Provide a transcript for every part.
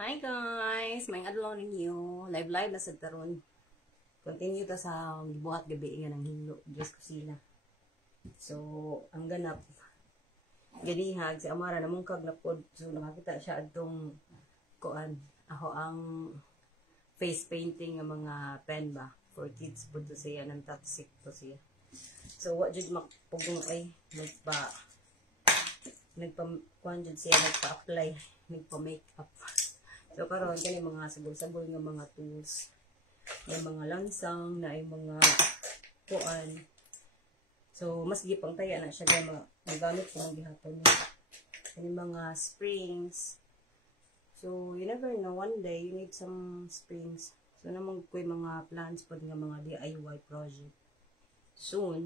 Hi guys! May adlaw ninyo. Live na sa taron. Continue ta sa buhat gabi nga ng hinlo. Diyos kusina. So, ang ganap. Ganihag si Amara namong kag na pod. So, nakakita siya adtong kuan. Ako ang face painting ng mga pen ba. For kids po to siya. Nang tatsik to siya. So, what did makpugong ay nagpa-kuan dyan siya. Nagpa-apply. Nagpa-makeup. So, karon kani mga sabol-sabol nga mga tools. May mga lansang, na ay mga kuan. So, mas gipang taya na siya nga magamit ko ng gihapon niya. Kani mga springs. So, you never know. One day, you need some springs. So, namang ko'y mga plans po nga mga DIY project. Soon.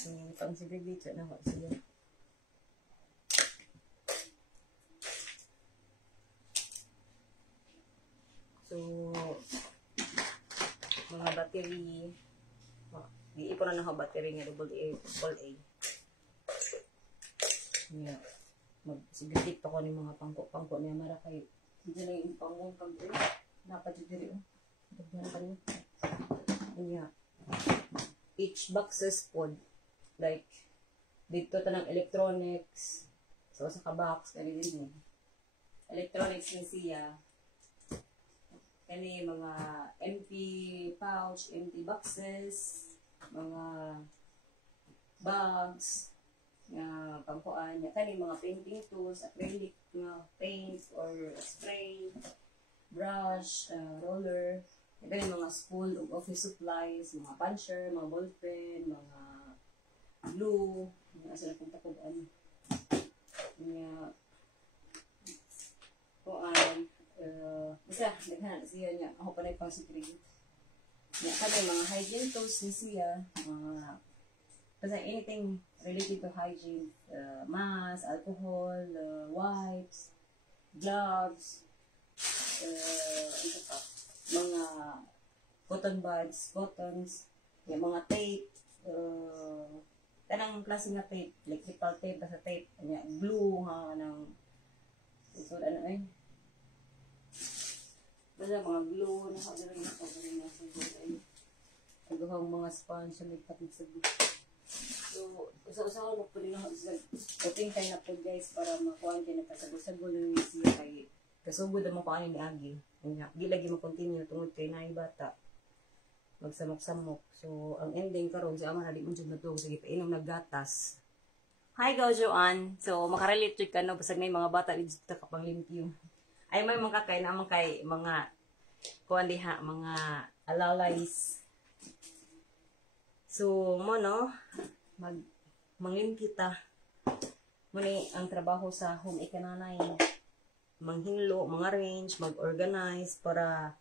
So, pang segregate na ako siya. So, mga battery, di-ipon na ako battery nga AA. Yeah. Mag-sigurate pa ko ng mga pangko niya. Mara kayo. Hindi na yung pangko. Napadidiri. Dagyan pa niyo. Yeah. Each boxes pod. Like, dito tanang electronics. So, sa ka-box. Kani din electronics na siya. Kani mga empty pouch, empty boxes, mga bags, nga pangkuan niya. Kani mga painting tools, acrylic nga paint or spray, brush, roller. Kani mga spool of office supplies, mga puncher, mga ballpen, mga glue, mga asa na kung takuban. Nga kuan. Isa, naghahanap siya niya. Ako pa na ipang secret. Niya, kami mga hygiene tools ni siya. Basta anything related to hygiene. Mask, alcohol, wipes, gloves, mga cotton buds, cottons, mga tape, tanang klase nga tape, electrical tape, basta tape, glue, so, ano eh, basta mga glue, nakagaling na sa gulay. Nagawang mga sponge na nagpatid sa glue. So, usaw-usaw mo po rin ako sa puting tayo na po guys para makuhaan kayo nagkasagol-sagol na siya kay kasugod ang mga ni Agi. Di lagi mo-continue tungod kayo na yung bata. Magsamok-samok. So, ang ending karon si Amara di mo dyan na ito. Sige, painom naggatas. Hi, Go Joanne. So, makarelate ka no. Basag na yung mga bata dito kapang limpyo. Ay may mga kay naman kay mga kuan diha mga alalays. So mo no manglim kita. Muni ang trabaho sa home economy. Manghinlo, mag-arrange, mag-organize para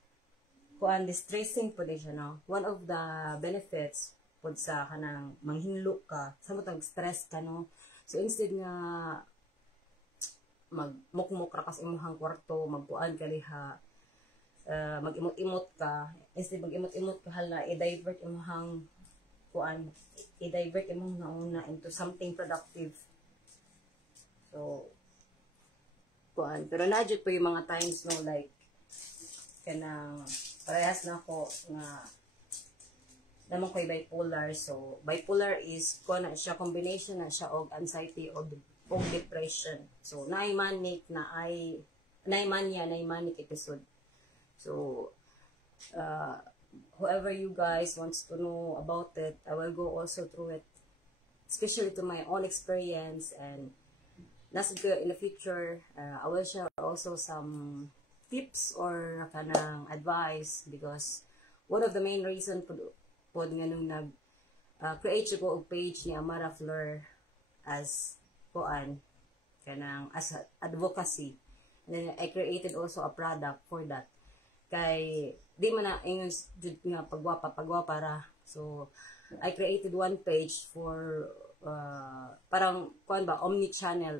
kuan distressing po din siya no. One of the benefits pod sa kanang manghinlo ka, sa matag stress ka no. So instead nga magmukmuk ra kas imong kwarto, magkuan ka diha, mag-imot-imot ka, instead mag-imot-imot ka hala i-divert imong kuan, i-divert imong nauna into something productive. So kuan, pero na-adjust po yung mga times no, like kanang parehas na ako nga naman ko'y bipolar. So bipolar is kuan na siya, combination na siya og anxiety o depression. So, naimanic episode. So, whoever you guys wants to know about it, I will go also through it, especially to my own experience, and in the future, I will share also some tips or kanang advice, because one of the main reason po nga nung create ko og page ni Amara Fleur as kanang as advocacy, and then I created also a product for that kay di man na ingon jud nga pagwapa ra. So I created one page for parang kuan ba omni-channel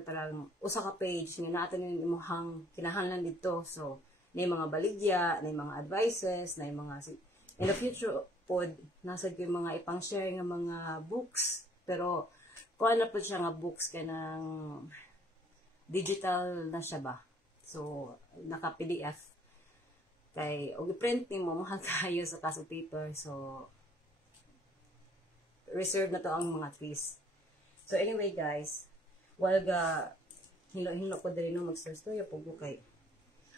parang usa ka page nga nato ni imong kinahanglan dito. So nay mga baligya, nay mga advices, nay mga in the future pod nasa gyud mga ipang-share nga mga books, pero kuha na po siya nga books ka ng digital na siya ba? So naka PDF kay og i-print nimo mahal kayo sa kaso paper. So reserve na to ang mga quiz. So anyway guys, while ga hino ko diri no mag-story po kay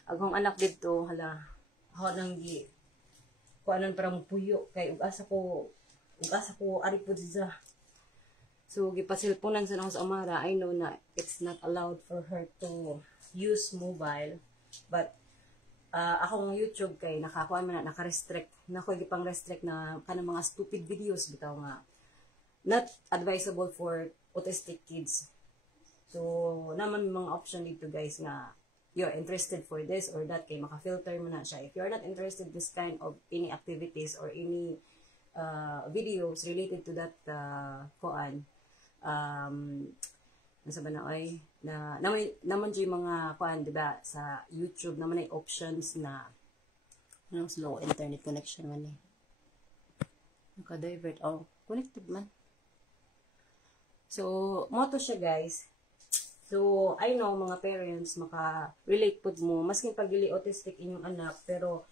akong anak dito hala ho nang gi kuanan para mo puyo kay ug asa ko ari pud siya. So gipasilponan sa nang sa Amara. I know na it's not allowed for her to use mobile, but akong YouTube kay nakakuan man na naka-restrict na ko gipang restrict na kanang mga stupid videos bitaw nga not advisable for autistic kids. So naman mga option dito guys nga you're interested for this or that kay maka-filter mo na siya. If you're not interested this kind of any activities or any videos related to that nasa ba na ay naman yung mga kuan diba sa YouTube naman ay options na slow internet connection man naka-divert connected man. So mo to siya guys. So I know mga parents maka-relate pud mo maskin pag dili autistic inyong anak pero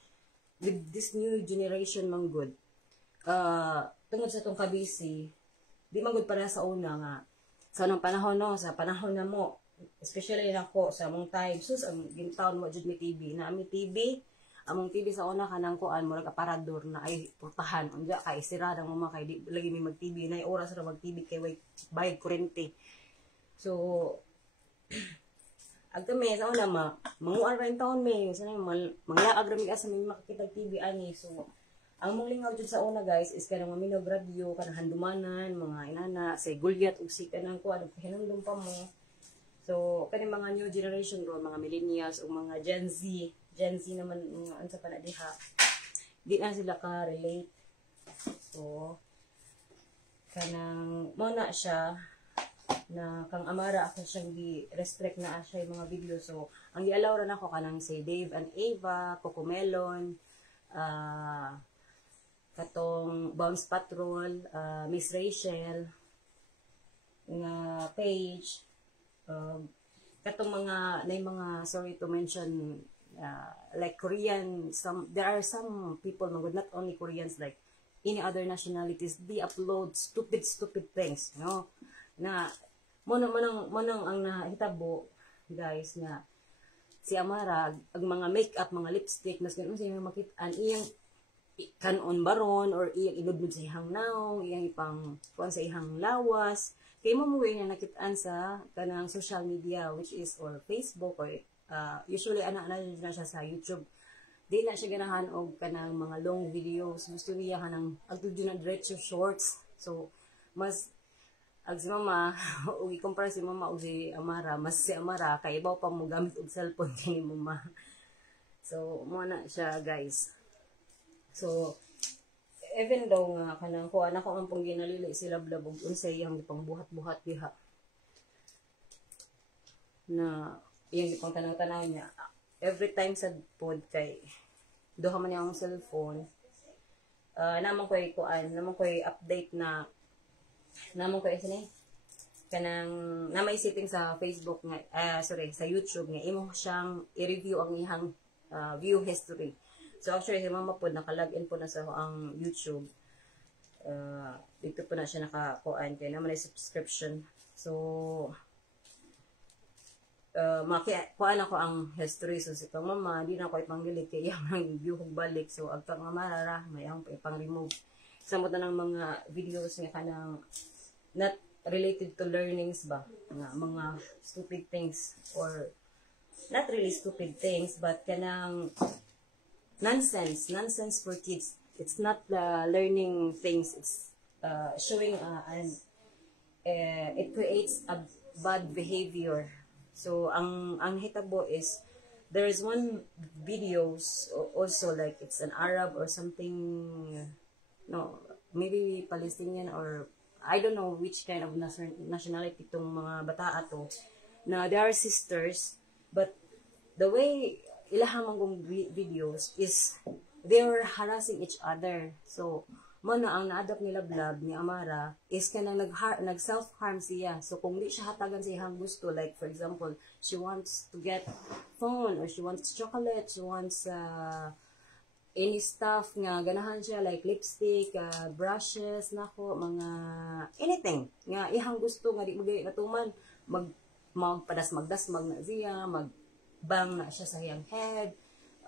with this new generation man good tungod sa tong kabisi di man gud para sa una nga sa anong panahon no sa panahon na mo especially nako sa among time sus ang gintaon mo jud mi TV na mi TV among TV sa una kanang kuan murag aparador na ay portahan unya kay sira ang mama kay di lagi mi mag TV na oras ra mag TV kay way bayad kuryente. So agkami sa una manguan ra in taon mi sa manglaag ra mi asa mi makakita TV ani. So ang mong lingaw dyan sa una guys is kanang maminog radio, kanang handumanan, mga inana, say gulyat, ug kanang kuan, hinundong pa mo. So, kanang mga new generation ro, mga millennials, o mga Gen Z naman, ang sa panadiha, di na sila ka-relate. So, kanang, mo na siya, na kang Amara ako siyang di-restrict na siya yung mga video. So, ang i-allow rin ako kanang say Dave and Ava, Cocomelon, katong Bounce Patrol, Miss Rachel, nga page, katong mga sorry to mention, like Korean, there are some people, not only Koreans, like any other nationalities, they upload stupid things, no? Na, monong ang nahitabo, guys, na si Amara, ang mga makeup, mga lipstick, mas ganun siya makitaan, iyang kanon baron or iyang iludlod sa ihang naong, iyang ipang kuan sa ihang lawas. Kay mo muwi nga nakitaan sa kanang social media which is or Facebook or usually ana na siya sa YouTube. Di na siya ganahan og kanang mga long videos. Gusto niya kanang agtudyo na diretso shorts. So mas ag si mama ug i-compare si mama ug si Amara, mas si Amara kay ibaw pa mo gamit og cellphone kini mama. So mo na siya guys. So, even though nga kanang ko anak ko ang pong ginalili sila blabog unsay iyang gipang buhat-buhat diha. Na iyang gipang tanaw-tanaw niya. Every time sa pod kay duha man yung cellphone. Namang ko'y kuan, namang ko'y update na namang ko'y sini kanang namay setting sa Facebook nga sa YouTube nga imo siyang i-review ang ihang view history. So actually, si mama po, naka-login po na sa ang YouTube. Dito po na siya naka-kuan kayo naman ay subscription. So, kuan ako ang history. So, si pang mama, di na ako ipanggilig kay iyang ang view kong balik. So, agtang marara, may ang ipang-remove. Samot na ng mga videos nga kanang not related to learnings ba? Mga stupid things or not really stupid things, but kanang nonsense for kids. It's not learning things. It's showing it creates a bad behavior. So ang hitabo is there is one videos also like it's an Arab or something, no, maybe Palestinian or I don't know which kind of nationality itong mga bata ato na they are sisters, but the way ilahang mong videos is they were harassing each other. So mo na ang na-adapt nila Blab ni Amara is kanang nag self-harm siya. So kung di siya hatagan sa iyang gusto, like for example, she wants to get phone or she wants chocolate, she wants any stuff nga ganahan siya like lipstick, brushes, nako, mga anything nga ihang gusto nga di magay natuman, magdasmag na siya, magbang na siya sa iyang head,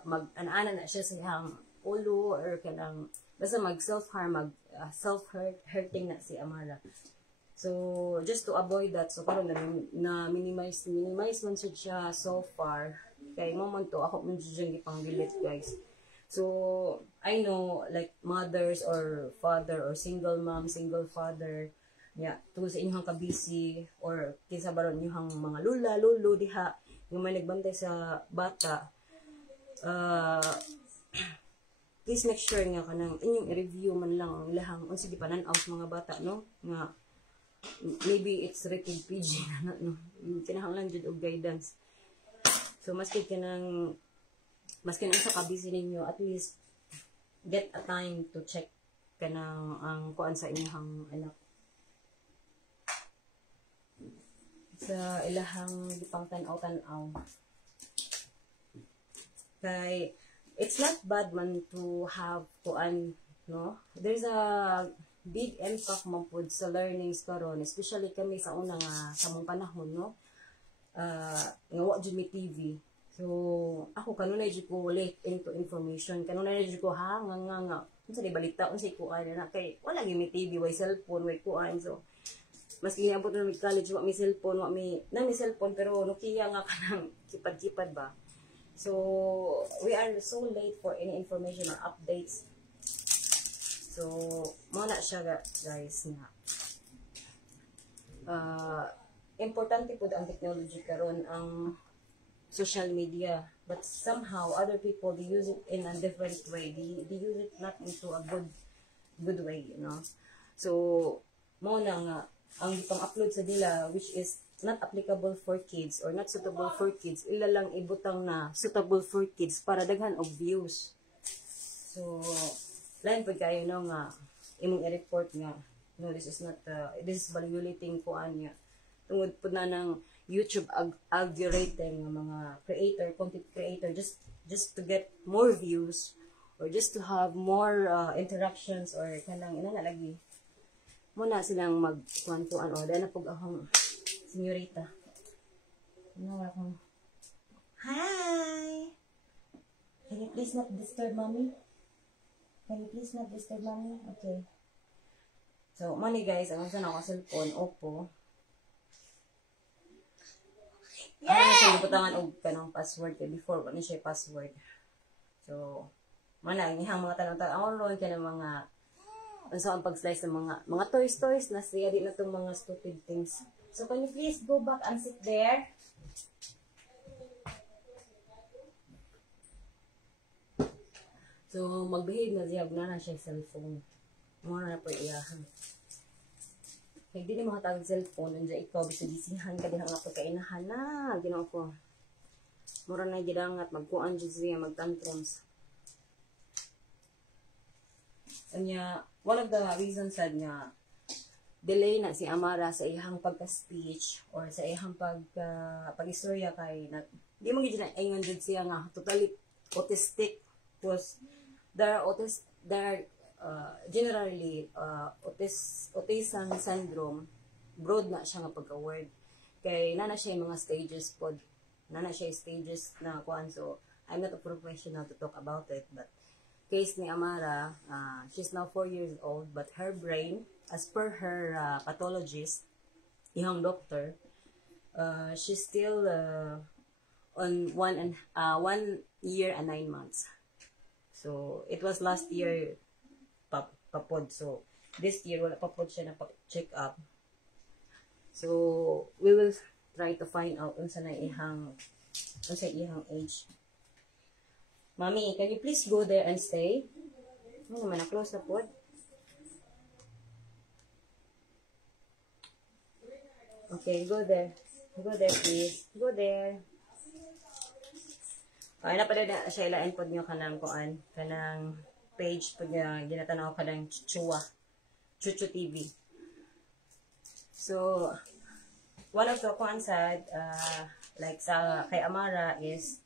mag-ana na siya sa iyang ulo, or kanang basta mag self-harm, self-hurting na si Amara. So just to avoid that, so karon na minimize man siya so far, kay moment to ako man jud gipanggilit, guys. So I know like mothers or father or single mom, single father, tungkol sa inyong kabisi or kinsa baron inyong mga lolo diha yung may nagbantay sa bata, please make sure nga kanang inyong i-review man lang ang ilahang unsa di panan-aw sa mga bata, no, nga maybe it's rated PG na, no, kinahanglan jud og guidance. So maski kanang sa kabisi ninyo, at least get a time to check kanang ang kuan sa inyong anak sa ilahang gipang tan-aw. Kay it's not bad man to have kuan, no, there's a big impact man pod sa learnings karon, especially kami sa una nga sa mong panahon, no, nga wa jud mi TV. So ako kanunay jud ko late into information, kanunay jud ko nga unsa di balita, unsa kuan na, kay wala gyud mi TV, way cellphone, way kuan. So maski niabot na mi college, wa mi cellphone, mi cellphone, pero Nokia nga kanang kipad-kipad ba. So we are so late for any information or updates. So mo na siya, guys, nga importante pud ang technology karon, ang social media, but somehow other people, they use it in a different way. They use it not into a good way, you know. So mo na nga ang ipang-upload sa nila which is not applicable for kids or not suitable for kids, ila lang ibutang na suitable for kids para daghan og views. So lain pud kayo, no, nga imong i-report nga no, this is not this is violating kuan nga tungod pud na ng YouTube algorithm ng mga content creator, just to get more views or just to have more interactions or kanang ina na lagi muna silang magkuan-kuan. O dahil na pag akong senyorita, akong hi, can you please not disturb mommy, okay. So money, guys, ang saan ako cellphone, Oppo. Ano na siya ibutangan og kanang password, kay before wala siya password. So mana ihang mga tanong ron kanang mga unsa ang pag-slice ng mga toys na siya, di na tong mga stupid things. So can you please go back and sit there? So magbehave na siya, na siya cellphone. Muna na po iyahan. Kaya di na makatawag cellphone, nandiyan ikaw, bisagisihan ka din ang pagkainahan na, ginawa ko. Mura na gidangat, magkuan dyan siya, magtantrums. Kanya, one of the reasons sad nga, delay na si Amara sa ihang pagka-speech or sa ihang pag-istorya kay, di mo gina ingon jud siya nga, totally autistic. Because there are generally autism syndrome, broad na siya nga pagka-word, kay nana siya yung mga stages pod, nana siya yung stages na kuan. So I'm not a professional to talk about it, but case ni Amara, she's now 4 years old, but her brain, as per her pathologist, ihang doctor, she's still on 1 year and 9 months. So it was last year papod. So this year wala papod siya na check up. So we will try to find out unsa ihang age. Mommy, can you please go there and stay? Ano naman, na-close na pod. Okay, go there. Go there, please. Go there. Okay, na pala na siya ilain pod nyo kanang kuan. Kanang page pag ginatanaw ka ng Chuchu TV. So, one of the concept, like sa kay Amara is,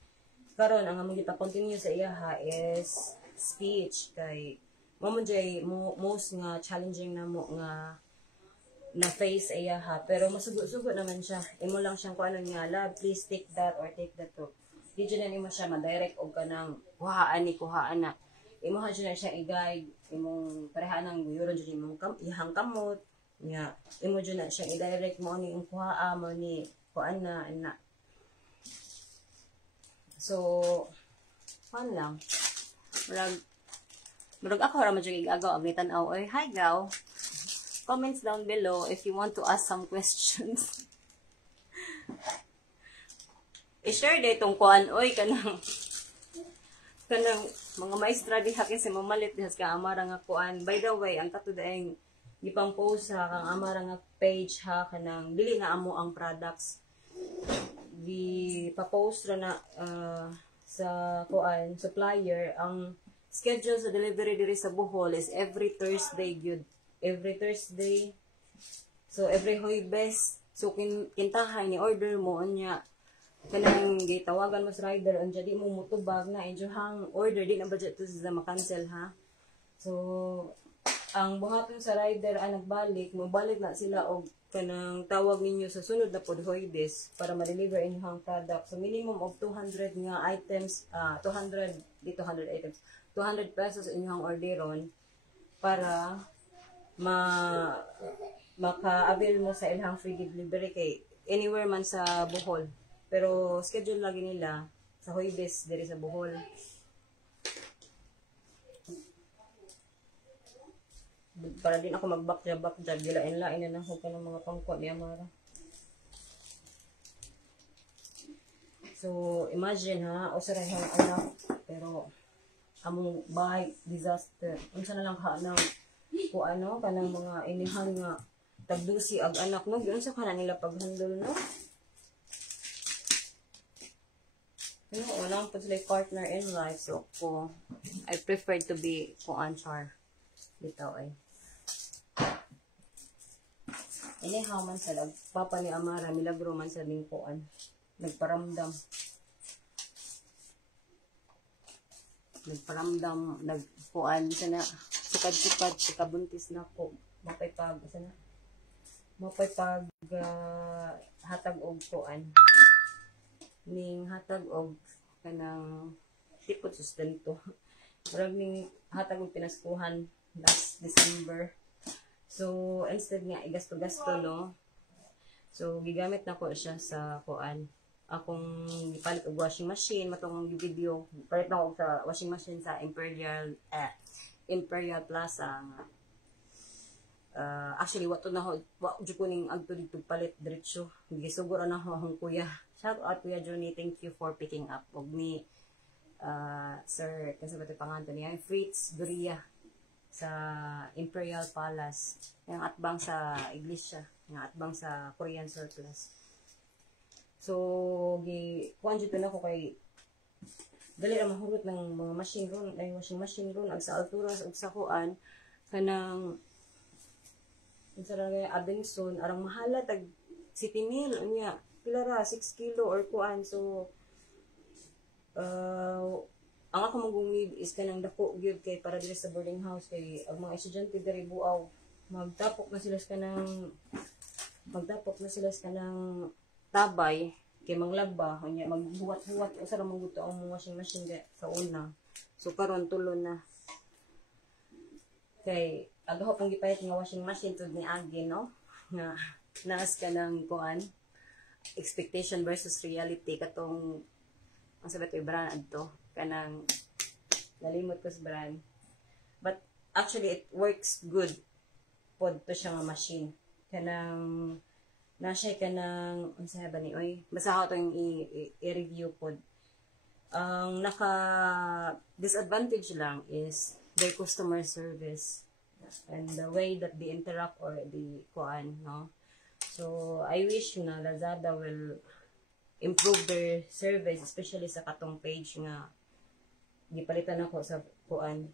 karon ang among gita-continue sa iyaha is speech. Kay, most nga challenging na mo nga na face iyaha. Pero masugo-sugo naman siya. Imo lang siyang kung ano niya, love, please take that or take that to. Di dyan na imo siya ma-direct o ka ng kuhaan na. Imo ha dyan na siya i-guide. Imong pareha ng guyuron dyan imong ihang kamot. Nga, imo dyan na siya i-direct mo ni yung kuhaa mo ni kuhaan na. So, fun lang. Murag ako ra man dyan igagaw. Agitan aw, oy, hi gaw. Comments down below if you want to ask some questions. I-share day itong kuan, oy, kanang mga maestra diha kasi mamalit diha ka Amara nga kuan. By the way, ang kato daing gipang post ha kang Amara nga page ha kanang dili na amo ang products. Pa-post ra na sa kuan supplier ang schedule sa delivery diri sa Bohol is every Thursday gyud. Every Thursday. So every Huwebes. So kintahay ni order mo anya kanang gitawagan mo sa rider unya di mo mutubag na hang order di na budget to sa ma-cancel ha. So ang buhaton sa rider ang nagbalik, mobalik na sila og kanang tawag ninyo sa sunod na pod Huwebes para ma-deliver inyong product. So minimum of 200 nga items, 200 items. 200 pesos inyong orderon para maka-avail mo sa ilang free delivery kay anywhere man sa Bohol. Pero schedule lagi nila sa Huwebes diri sa Bohol. Para din ako mag-back job gilain-lain na ako kanang mga pangkot ni Amara. So imagine ha, usaray ang anak pero among bahay disaster. Unsa na lang ka nang ko ano kanang mga inihan nga tagdusi ag anak no gyud sa kana nila paghandle no. Walang po sila partner in life. So, I prefer to be answer dito ay. Anyhow man sa papa ni Amara, milagro man sa lingkuan. Nagparamdam, nagkuan sana, sukad-sukad, sikabuntis na ko. Mapay hatag og kuan. Ning hatag og kanang tipod sustento. Murag ning hatag og pinaskuhan last December. So instead nga igasto-gasto no. So gigamit na ko siya sa kuan. Akong gipalit og washing machine matong video. Palit na ko sa washing machine sa Imperial Plaza nga. Actually wato na ho jud ko ning agto dito palit diretso. Gisuguro na ho akong kuya. Shout out Kuya Johnny, thank you for picking up. Og ni Sir, kasi ba ito panganto niya? Fritz Doria sa Imperial Palace. Yung atbang sa iglesia. Yung atbang sa Korean surplus. So, kuhan dito na ko kay dali ang mahurot ng mga machine ron, ay washing machine ron, ag sa alturas, ag sa kuan, kanang sa Abenson, arang mahala, tag City Mill, anya, pilara 6 kilo or kuan. So ang ako mong need is kanang dako gyud kay para diri sa boarding house kay ang mga estudyante diri buaw magtapok na sila sa kanang tabay kay manglaba unya maghuwat-huwat usa ra man gud ang washing machine sa una. So karon tulo na kay agaho pang gipayat nga washing machine tud ni Agi no nga naas ka ng kuan expectation versus reality katong ang sabat ko brand adto kanang nalimot ko sa brand but actually it works good pod to siya nga machine kanang nasay kanang unsa ba ni oy basta ako tong i-review pod ang naka disadvantage lang is their customer service and the way that they interact or the kuan no. So, I wish na Lazada will improve their service, especially sa katong page nga gipalitan ako sa kuan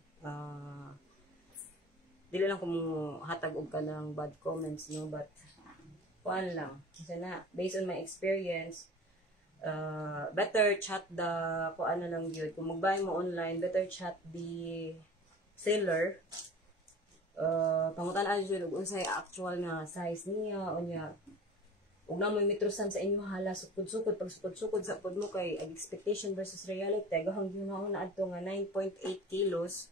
dili lang ko mo hatag og ka ng bad comments no, but kuan lang kasi na based on my experience, better chat the kuan na lang yun. Kung magbuy mo online, better chat the seller, pangutan-an yun kung unsay actual nga size niya o niya. Ug na mo mitrosan sa inyo hala sukod-sukod pag sukod-sukod sa pod mo kay expectation versus reality gahang yun na adto nga 9.8 kilos.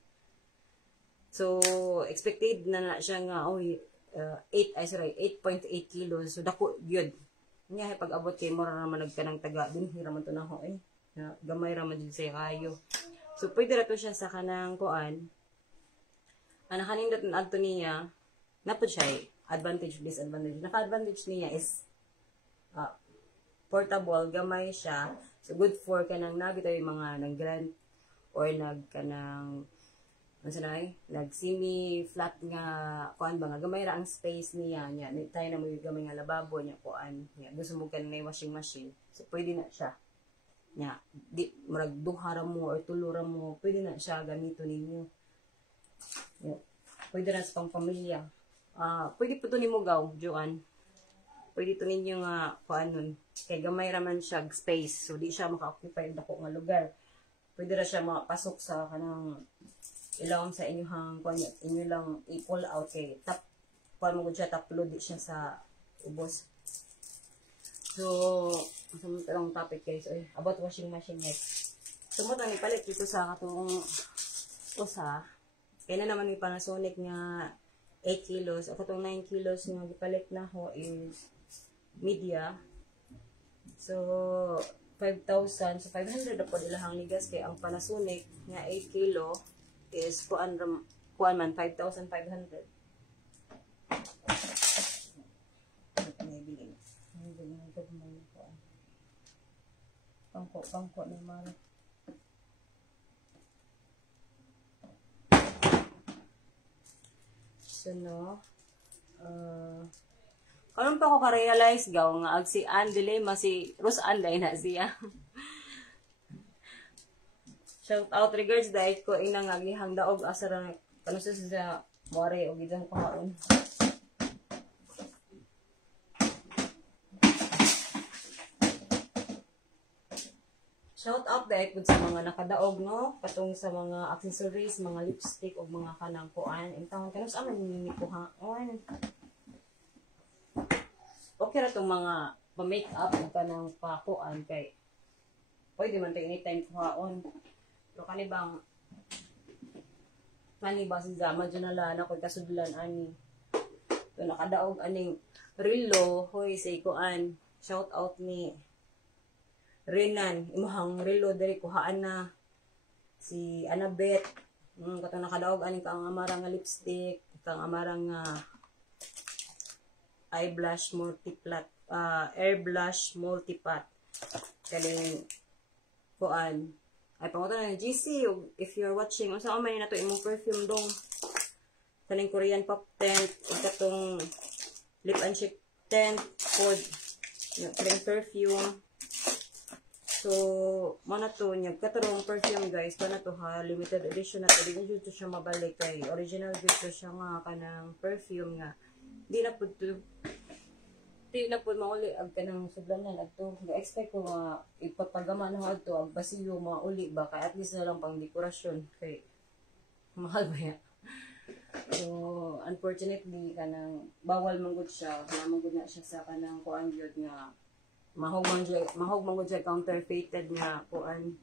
So expected na siya nga 8.8 kilos. So dako gyud. Nya pag abot kay mura naman nagkanang taga dinhi ra man to na ho gamay ra man jud say kayo. So pwede ra to siya sa kanang kuan. Ana kanindot na adto niya napod siya advantage disadvantage. Naka-advantage niya is portable, gamay siya. So good for kanang nabitaw yung mga nag-grant or nag-kanang nag semi-flat nga kuan ba nga gamay ra ang space niya nya. Tayo na mo yung gamay nga lababo niya kuan. Nya gusto mo kanang washing machine. So pwede na siya. Nya di murag duha ra mo or tulo ra mo, pwede na siya gamito ninyo. Nya, pwede na sa pamilya. Pwede po to nimo gaw, Joan. Pwede to ninyo nga kuan nun. Kay gamay ra man siya space. So di siya maka-occupy dako nga lugar. Pwede ra siya makapasok sa kanang ilawom sa inyong kuan inyo lang i-pull out kay tap kuan mo gud siya taplo di siya sa ubos. So ang topic guys about washing machine guys. Sumot ang ipalit dito sa katong usa. Kaya na naman may Panasonic nga 8 kilos. Ako itong 9 kilos nga gipalit na ho is media. So 5,000. So 500 na po ilahang ligas kay ang Panasonic nga 8 kilo is kuan man 5,500. Pangko ni Mara. So no, karon pa ko ka-realize gaw nga ag si Andile si Rose Anday na siya. Shout out regards dahil ko inang agihang daog asa ra kanusa sa wari og gidang kaon. Shout out dahil pud sa mga nakadaog no, katong sa mga accessories, mga lipstick og mga kanang kuan. Intawon kanus aman ni ko ha. Okay ra tong mga pa-makeup ug kanang pakuan kay pwede man tay anytime kuhaon. Pero kanibang si Zama dyan na ko kasudlan ani. So nakadaog aning relo, hoy say kuan. Shout out ni Renan, imahang relo diri kuhaan na si Annabeth. Katong nakadaog aning kang amarang nga lipstick, kang amarang eye blush multiplat, air blush multipat. Kaling kuan. Ay pangutan na GC, if you're watching, unsa man na to imong perfume dong. Kaning Korean pop tent, ug katong lip and cheek tent, pod, yung perfume. So, mana to niya katarong perfume guys, kana to ha, limited edition na to, di na to siya mabalik kay original dito siya nga kanang perfume nga. Di na po mauli ag kanang sudlanan adto. Ga-expect ko nga ipapagama na adto ag basiyo mauli ba kay at least na lang pang dekorasyon kay mahal ba ya. So unfortunately kanang bawal man gud siya, naman gud na siya sa kanang kuan gyud nga mahog man gud siya counterfeited nga kuan.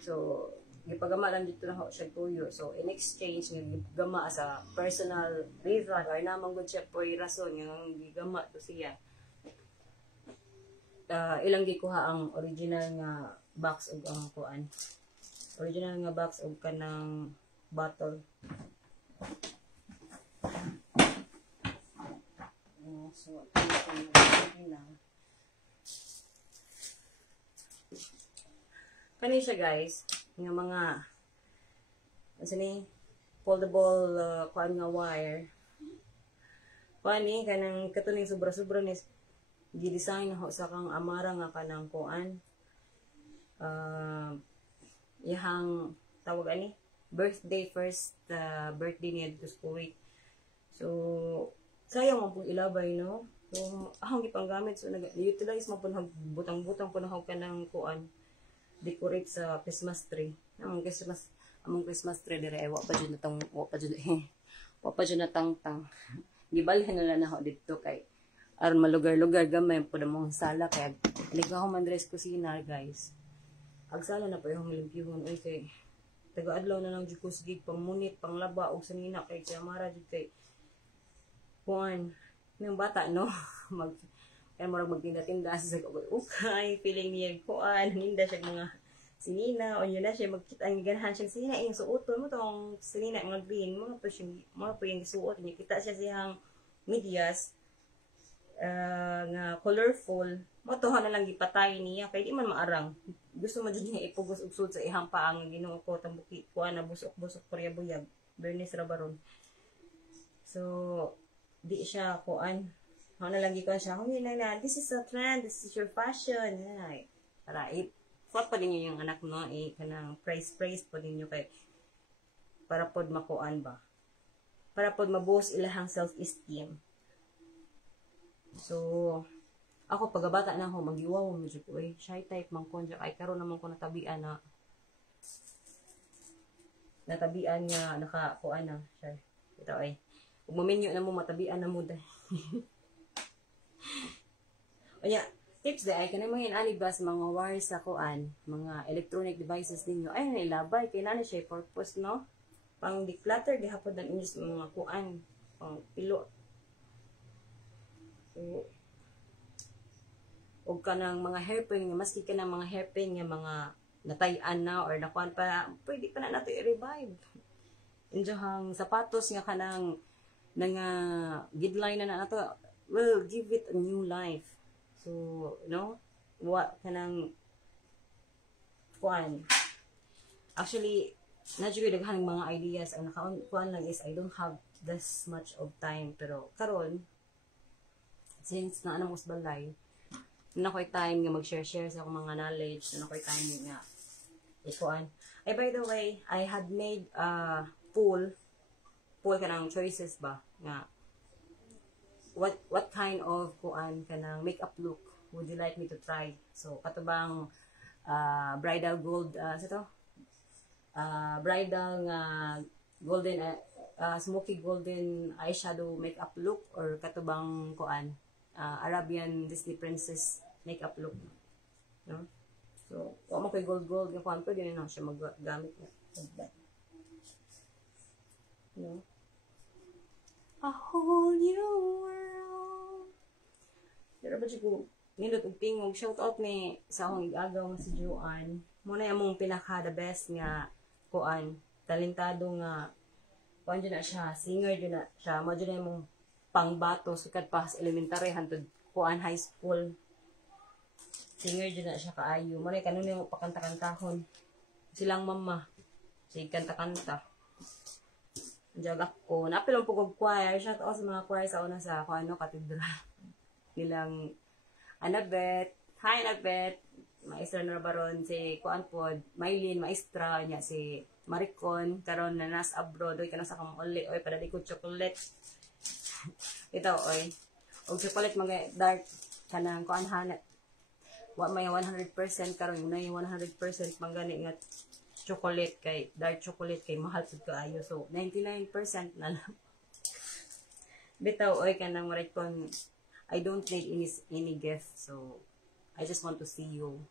So gipagama lang dito na siya tuyo. So in exchange nga gigama sa personal reason or naman gud siya for rason nga gigama to siya. Ilang gikuha ang original nga box og ang kuan. Original nga box og kanang bottle. So kani siya guys, nga mga asa ni foldable kuan nga wire. Kuan ni kanang katuning sobra-sobra ni gi-design ho sa kang amara nga kanang kuan. Ihang tawag ani first birthday niya dito sa Kuwait. So, sayang mo pong ilabay, no? So, ahang ipang gamit. So, nag-utilize mo po butang-butang po na ka ng kuan. Decorate sa Christmas tree. Among Christmas tree dire wa pa jud natang wa pa jud natang-tang. Gibalhin na lang ako dito kay aron malugar-lugar gamay po mong sala kay ligaw man dress kusina guys. Agsala na po yung limpyuhon oy kay taga-adlaw na lang jud ko sige pangmunit, panglaba og sanina kay kamara jud kay kuan yung bata no mag kaya murag magtinda-tinda sa ukay feeling niya kuan ninda siya mga sinina o yun na siya magkita ang ganahan siyang sinina yung suoton mo tong sinina mga green mga po yung suot niya kita siya siyang medyas nga colorful mo to na lang gipatay niya kay di man maarang gusto mo jud niya ipugos og sud sa ihang paang Ginoo ko tambuki kuan na busok-busok kuryabuyag Bernice Rabaron so di siya kuan na lang gikuan siya huy na this is a trend, this is your fashion ay para fuck pa din yung anak no kanang praise pa din kay para pod makuan ba para pod mabuhos ilahang self-esteem. So ako pagabata na ako magiwaw mo jud ko shy type man kon ay karon naman ko natabian nga nakakuan na siya ito ay ug maminyo na mo matabian na mo dai. Onya tips day ay kanang mga inanibas mga wires sa kuan, mga electronic devices ninyo ay nailabay kay nani siya purpose no. Pang declutter gihapon dan inyong mga kuan, pang pilo. So og kanang mga hairpin nga maski kanang mga hairpin nga mga natay-an na or nakuan pa pwede pa na nato i-revive. Injohang sapatos nga kanang nga gidline na nato will give it a new life. So, no? What kanang kuan. Actually, naturally daghan mga ideas ang kuan lang is I don't have this much of time pero karon since na anong usbalay na ko'y time nga mag-share sa akong mga knowledge na ko'y time nga ikuan. Ay by the way, I had made a poll kanang choices ba nga what kind of kuan kanang makeup look would you like me to try? So katubang bridal gold sa to bridal golden smoky golden eyeshadow makeup look or katubang kuan Arabian Disney princess makeup look no? So wa mo kay gold nga kuan pwede na siya maggamit na no? A whole new world. Pero ba ko nindot og tingog shout out ni sa akong igagaw nga si Joanne. Mo na among pinaka the best nga kuan, talentado nga kuan jud na siya, singer jud na siya. Mo jud among pangbato sukat pa sa elementary hantud kuan high school. Singer jud na siya kaayo. Mo na kanon yung pakanta-kantahon. Silang mama. Sig kanta-kanta. Jag ako. Napilong po kong choir. Shout out sa mga choir sa una sa Kuano Cathedral. Nilang Annabeth. Hi Annabeth. Maestra na baron si Kuan Pod. Maylin, maestra niya si Maricon. Karon na nasa abroad. Oy, kanang sa kamuli. Oy, padali ko chocolate. Ito, oy. Og chocolate mga dark. Kanang Kuan Hanat. Wa may 100% karon na yung 100% manggani nga chocolate kay dark chocolate kay mahal pud kaayo so 99% na lang bitaw oy kanang maray kon I don't need any gift so I just want to see you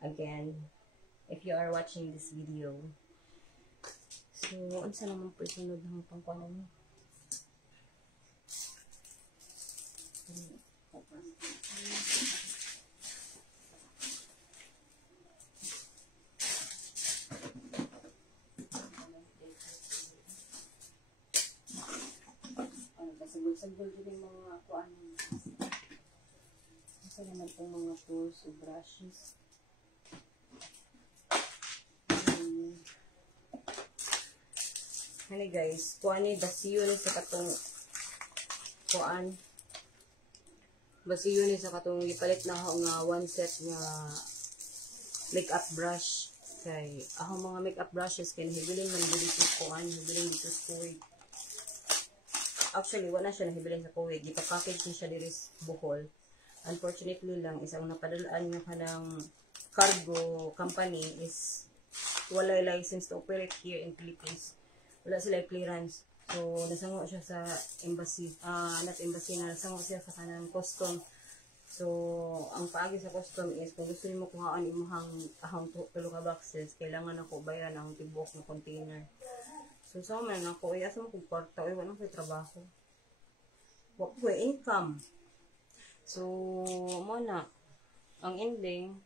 again if you are watching this video so unsa naman po sunod ng pangkuan mo Sagbol din yung mga kuan. Ito naman itong mga tools o brushes. Hani guys, kuan ni basiyo ni sa katong kuan. Basiyo ni sa katong ipalit na ako nga one set nga makeup brush. Kay ako mga makeup brushes kay nahibilin man dito kuan, hibilin dito sa Kuwait. Actually wala siya nahibilin sa Kuwait, gipa-package niya siya diri sa Bohol. Unfortunately lang isang napadalaan nga kanang cargo company is wala license to operate here in Philippines. Wala sila clearance. So nasango siya sa embassy, not embassy, na nasango siya sa kanang custom. So, ang paagi sa custom is, kung gusto niyo kuhaan imuhang ahang tulo ka boxes, kailangan ako bayaran ang tibok na container. So, sa man ako, asa mo kung kwarta, wala ko trabaho. Wala ko income. So, mo na, ang ending,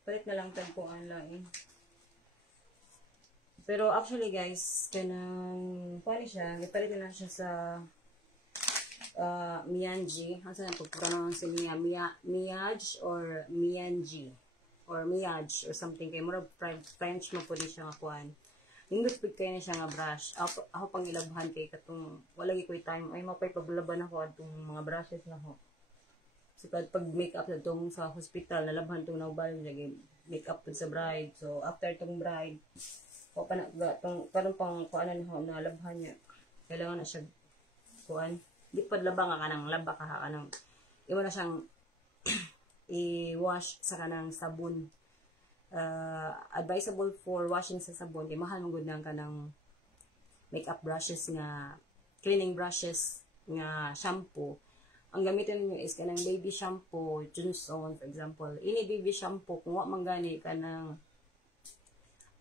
palit na lang tagpuan lang eh. Pero actually guys, kanang, paano siya, ipalit na siya sa Mianji. Ano saan pagpronounce niya? Miage or Mianji. Or Miage or something. Kaya mura French mo po di siya nga kuhan. English pig kayo na siya nga brush. Ako pang ilabhan kay katong wala gi ko'y time. Ay mapay paglaban ako atong mga brushes na ho. So pag makeup na itong sa hospital, nalabhan itong naubal niya. Makeup sa bride. So after itong bride, o parang pang kuanan ho, nalabhan niya. Kailangan na siya kuhan. Di pa laba nga kanang laba ka kanang iwan na siyang i-wash sa kanang sabon. Advisable for washing sa sabon kay mahal mong gud nang kanang makeup brushes nga cleaning brushes nga shampoo. Ang gamitin niyo is kanang baby shampoo, Johnson for example. Ini baby shampoo kung wa man gani kanang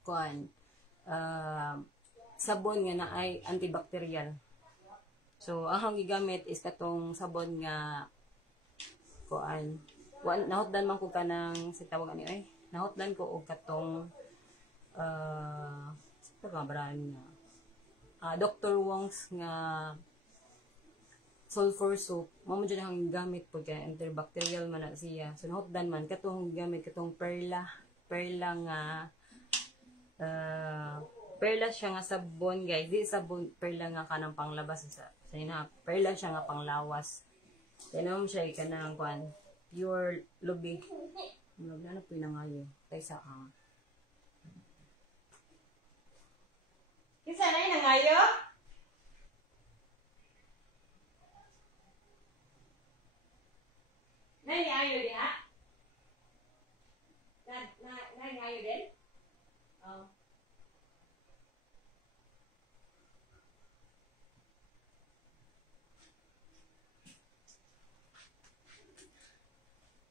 kuan sabon nga na ay antibacterial. So, ang gigamit is katong sabon nga kuan. Nahutdan man ko kanang sa tawag ani ay. Nahutdan ko og katong sa brand nga. Dr. Wong's nga sulfur soap. Mamo jud ang gamit po kay antibacterial man na siya. So nahutdan man katong gamit katong perla nga perla siya nga sabon guys. Di sabon perla nga kanang panglabas sa perla siya nga panglawas. Kaya siya kanang kuan pure lubig. Ano po nangayo? Tay sa Kisa na nangayo? Nay ayo din ha? Nay ayo din? Oh.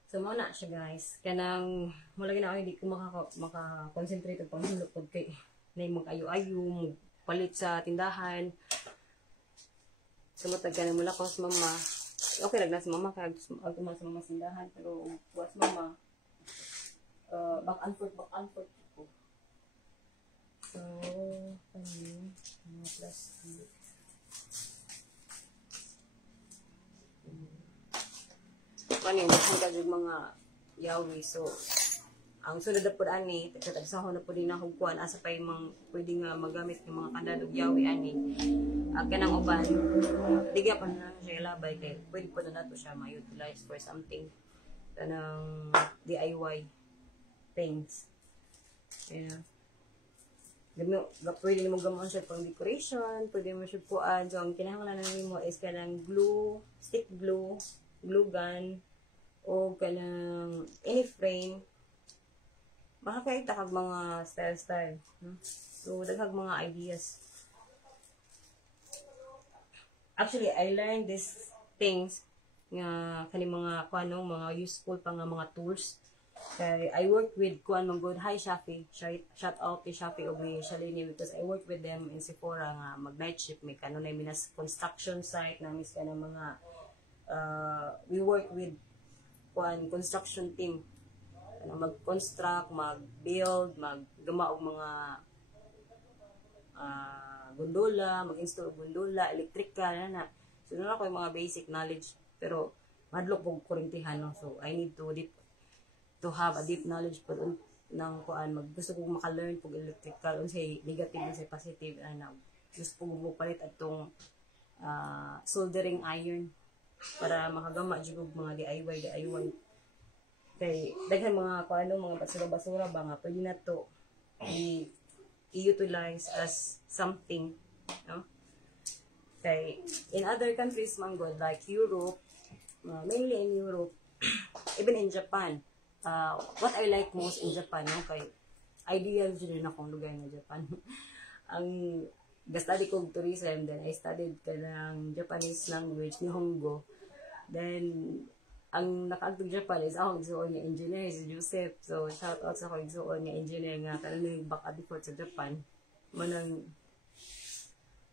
So, muna siya guys. Kanang, mula na ako hindi ko maka-concentrate ang panghulupod kay na yung mag-ayo-ayo, palit sa tindahan. So, matag ka na mula ko sa mama. Okay, nagna sa mama kaya ako sa mama sa tindahan. Pero, buwas mama, back and forth ko. So, mga plastic. Ano yung magkagag mga yawi. So, ang sunod na po ani, katagsaho na po din na hugkuan, asa pa yung pwede nga magamit ng mga kandadog yawi ani. Kanang uban, digya pa na siya ilabay kay pwede po na nato siya ma-utilize for something. Kanang DIY things. Yeah. Pwede mo gamon siya pang decoration, pwede mo siya puan. So, ang kinahanglan namin mo is kanang glue, stick glue, glue gun, o kanang any frame. Makakaita kag mga style. So, daghang mga ideas. Actually, I learned these things nga kani mga kuanong mga useful pa nga mga tools. Kay I work with kuan mong good. Hi Shafi. Shout out to Shafi og ni Shalini because I work with them in Sephora nga mag night shift may kanon na minas construction site na mis kanang mga we work with construction team. Mag-construct, mag-build, mag-gama og mga gondola, mag-install og gondola, electrical, na. So, na ako yung mga basic knowledge. Pero, madlok pong kurintihan, no? So, I need to have a deep knowledge po ng kuan. Gusto kong maka-learn pong electrical, unsay negative, unsay positive, gusto kong palit atong soldering iron para makagama jud mga DIY kay daghan mga kuano mga basura-basura ba nga pwede na to i-utilize as something, no? Okay, in other countries man good, like Europe, mainly in Europe, even in Japan, what I like most in Japan, no, kay ideal dyan akong lugar na Japan. Ang ga-study ko tourism, then I studied ka ng Japanese language, Nihongo. Then, ang nakaagtog Japan is akong igsuon nga engineer, si Joseph. So, shout out sa akong igsuon nga engineer nga kanang back and forth sa Japan. Manang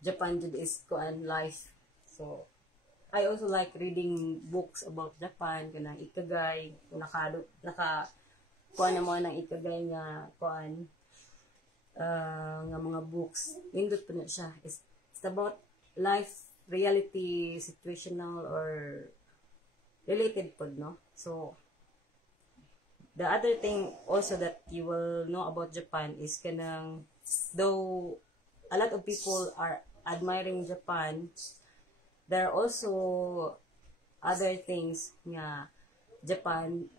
Japan jud is kuan life. So, I also like reading books about Japan, kanang ikagay, kuan na mo ng ikagay nga kuan, nga mga books. Nindot po na siya. It's about life, reality, situational, or related po, no? So, the other thing also that you will know about Japan is kanang, though a lot of people are admiring Japan, there are also other things nga Japan,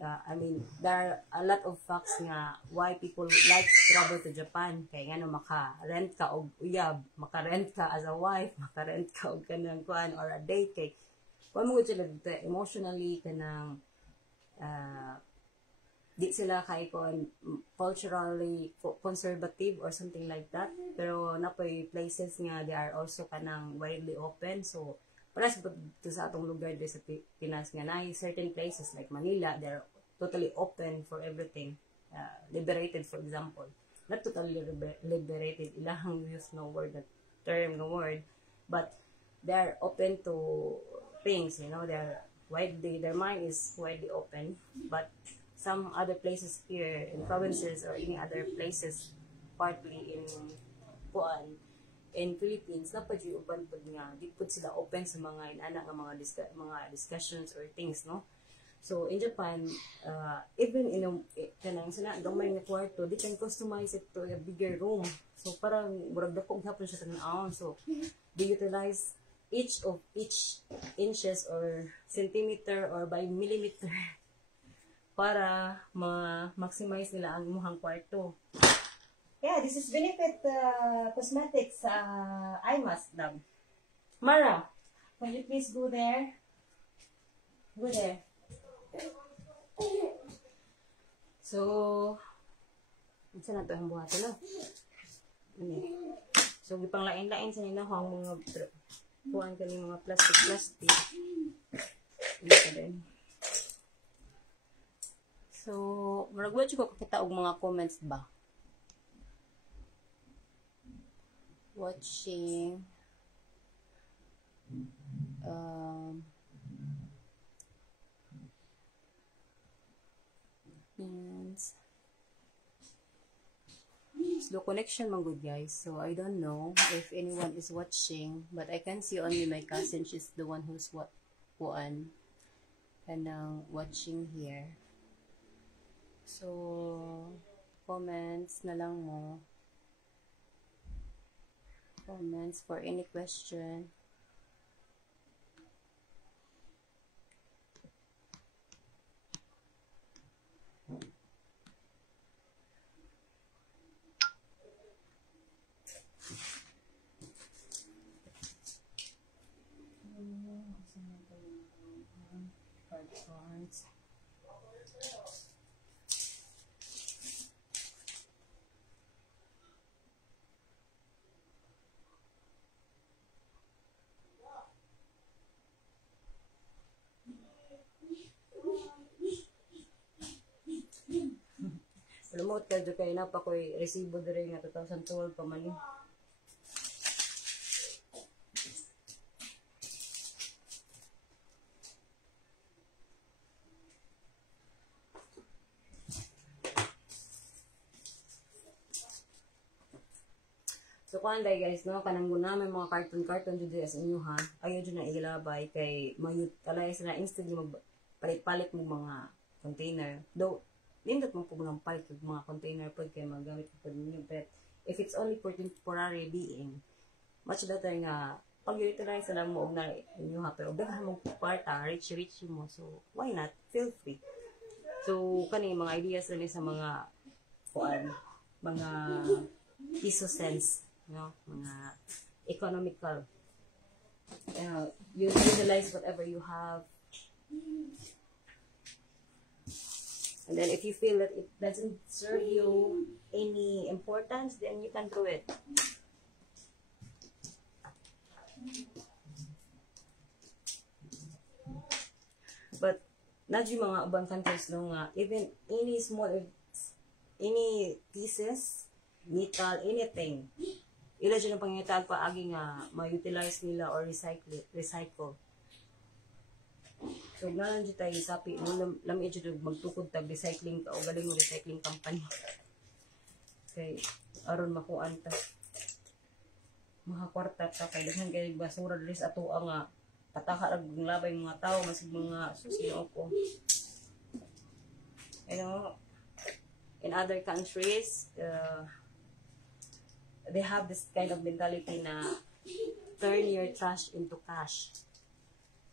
there are a lot of facts nga why people like travel to Japan. Kaya nga no, maka-rent ka og uyab, maka-rent ka as a wife, maka-rent ka og kanang kuan or a date kay kuan mo sila dito emotionally kanang di sila kay kuan culturally conservative or something like that. Pero napoy places nga they are also kanang widely open. So paras to sa atong lugar din sa Pinas nga na certain places like Manila, they're totally open for everything. Liberated, for example. Not totally liberated. Ilahang use no word, that term, no word. But they're open to things, you know. Their mind is widely open. But some other places here in provinces or any other places, partly in Puan, in Philippines, napad yung uban po nga, di po sila open sa mga inana nga mga discussions or things, no? So, in Japan, even in kanang sila, gamay nga kwarto, they can customize it to a bigger room. So, parang, murag dakog hapon siya tanawon. So, they utilize each inches or centimeter or by millimeter para ma-maximize nila ang imuhang kwarto. Yeah, this is Benefit Cosmetics eye mask lang. Mara, can you please go there? Go there. So, isa na ito ang buhato na. So, gipang lain-lain sa nila ang mga buwan ka ng mga plastic. Ito din. So, maragwad ko kakita og mga comments ba? Watching slow connection man good guys, so I don't know if anyone is watching, but I can see only my cousin. She's the one who's and watching here. So comments na lang mo, comments for any question. Promote ka dyan kayo na pa ko'y resibo din nga 2012 pa man yun. So kuhan day guys, no, kanang muna may mga carton dyan sa inyo ha. Ayaw dyan na ilabay kay mayut alay sa na instant yung palit-palit ng mga container. Though, nindot mo po ng palit ng mga container po kaya magamit po ninyo. But if it's only for temporary being, much better nga pag-utilize na lang mo na inyo ha. Pero daghan mong parta, rich mo. So, why not? Feel free. So, kanina mga ideas rin sa mga kuan, mga piso cents, no? Mga economical. You utilize whatever you have. And then if you feel that it doesn't serve you any importance, then you can throw it. But not yung mga ubang countries no nga, even any small, any pieces, metal, anything, ila dyan ang pangitaan pa agi nga ma-utilize nila or recycle. So, nalang dyan tayo sapi, no, lami dyan magtukod tag recycling ka o galing mo recycling company. Okay, aron makuan ta. Mga kwarta ta, kay dahan kayo basura dali sa ato nga pataka ng labay mga tao, masig mga susino ko. You know, in other countries, they have this kind of mentality na turn your trash into cash.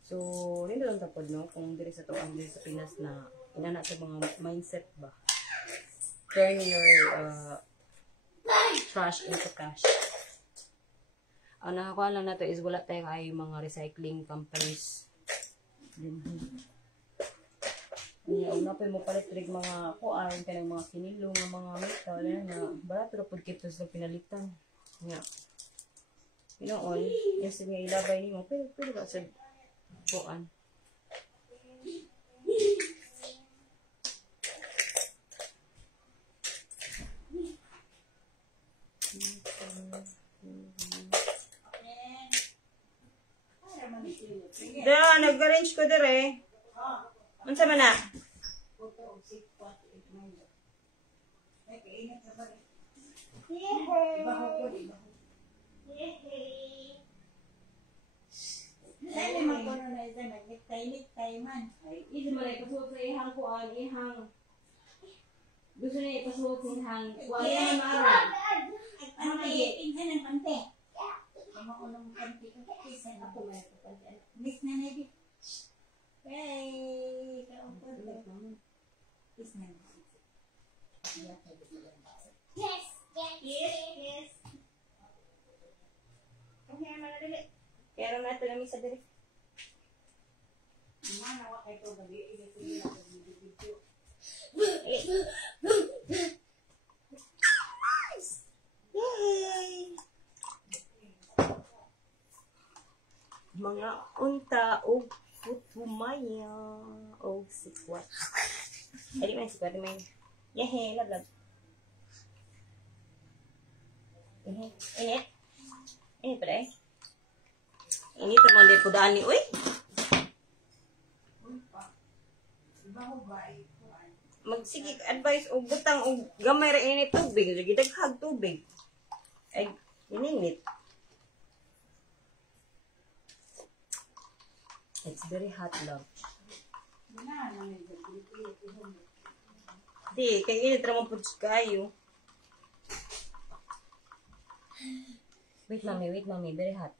So, hindi lang tapod, no? Kung diri sa tuang diri sa Pinas na inana sa mga mindset ba. Turn your trash into cash. Ang nakakuha lang nato is wala tayo ay mga recycling companies. Una pa mo palit rig mga kuan kanang mga kinilo nga mga metal na barato ra pud kito sa pinalitan. Nya. Pinoon, yung sige ilabay nimo pero ba sa kuan. Da, nag-arrange ko dire. Unsa man na? Dali magkono na isa nagniktay-niktay man. Ay, ito man ay pasuot sa ihang kuan, ihang. Gusto niya ipasuot sa ihang. Kuan na maara. Ano kaya pinsan ng pante? Mga unang pante ko pinsan ako man ito pante. Miss na na di. Hey, kaupod ko. Miss na na. Yes, yes. Come here, mana dili. Kaya na ito namin sa diri. Mana wa kay to gabi ini sila sa video. Yay! Mga unta o putumaya o sikwat. Ay, di man sikwat, di man. Yehey, laglag. Init. Init pa dahil. Init pa mga din pudaan ni, uy. Magsige advice o butang o gamay ra init tubig. Lagi daghag tubig. Ay, ininit. It's very hot lang. Di, kay init ra man pud kayo. Wait, mommy, very hot.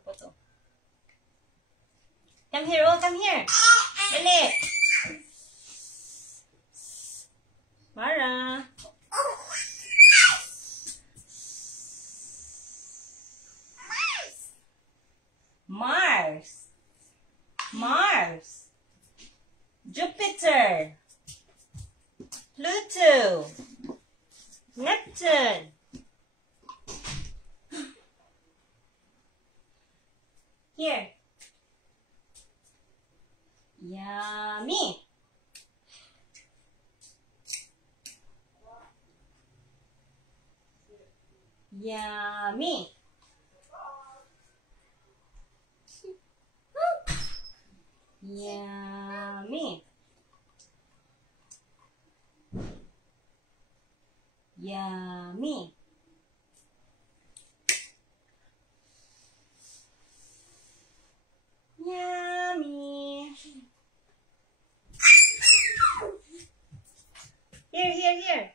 Puto. Come here, come here. Dali. Mara. Mars. Jupiter. Pluto. Neptune. Here. Yummy. Yummy. Yummy. Yummy. Yummy. Here.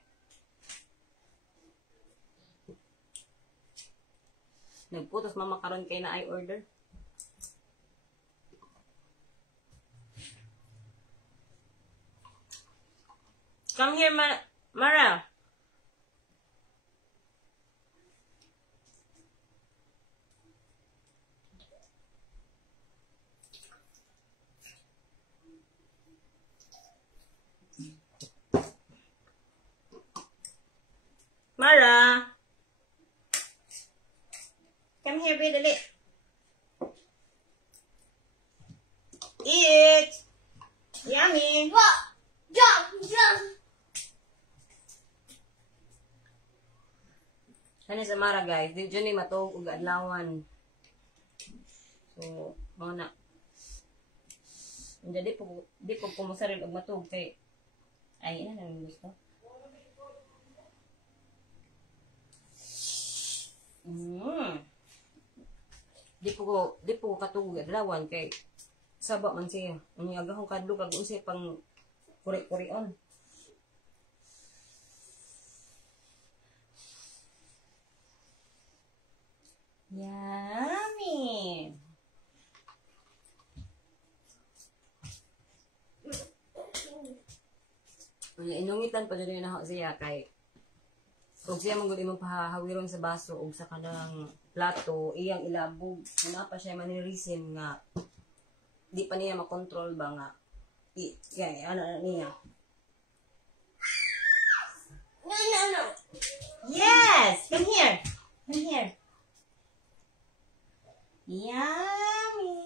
Nagputos mama karon kay na I order. Come here, Mara. Mara. Come here, baby, dali. Eat. Yummy. Jump. Kani sa Mara, guys. Di dyan ni matog ug adlawan. So, mga na. Hindi, di po kumusa rin og matog kay ay, ina nang gusto. Di po katog og adlawan kay saba man siya. Ang agahong kadlok kag unsay pang kuri-kurion. Yummy! Inungitan pa dyan na siya kay kung siya mong imong pahahawiron sa baso o sa kanang plato, iyang ilabog. Kung pa siya manirisin nga di pa niya makontrol ba nga ano niya. No. Yes! Come here! Yummy!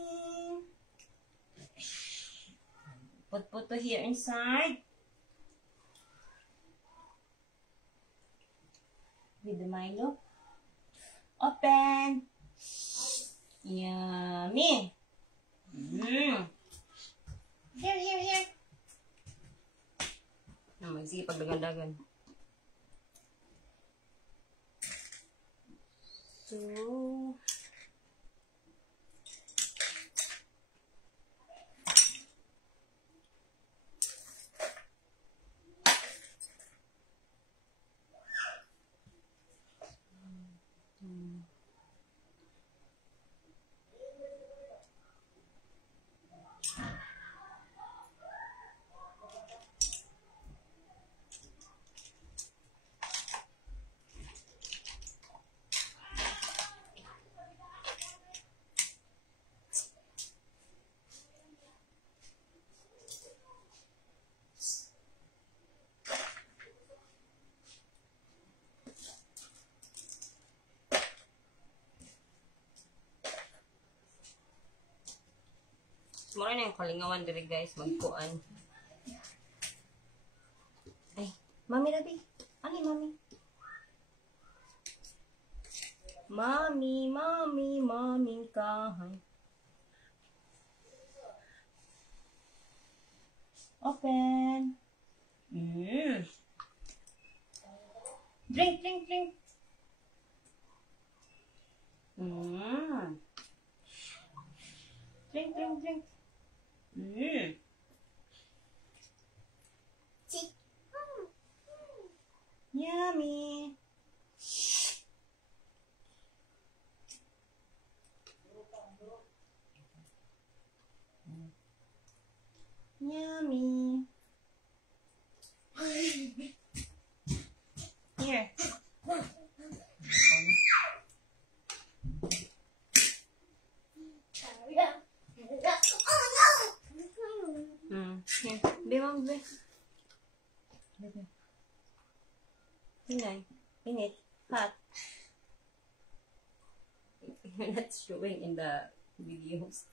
Put to here inside. With the Milo. Open! Yummy! Here. Sige, pagdagan-dagan. So, mura na yung kalingawan diri guys, magkuan. Ay, mami Rabi. Ano mami? Mami kahay. Open. Drink. Drink. Yummy. Yummy. Here. Here. Mom, Init. Hot. You're not showing in the videos.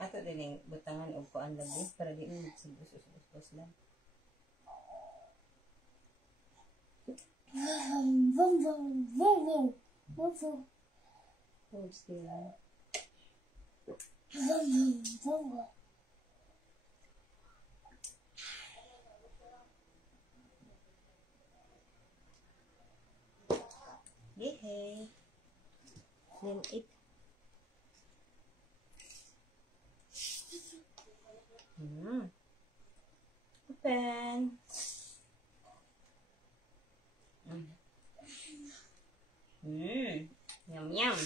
Ato din yung butangan o kuan labi para di mo magsubos lang. Hold still. Hey. Then eat. open. Yum, yum.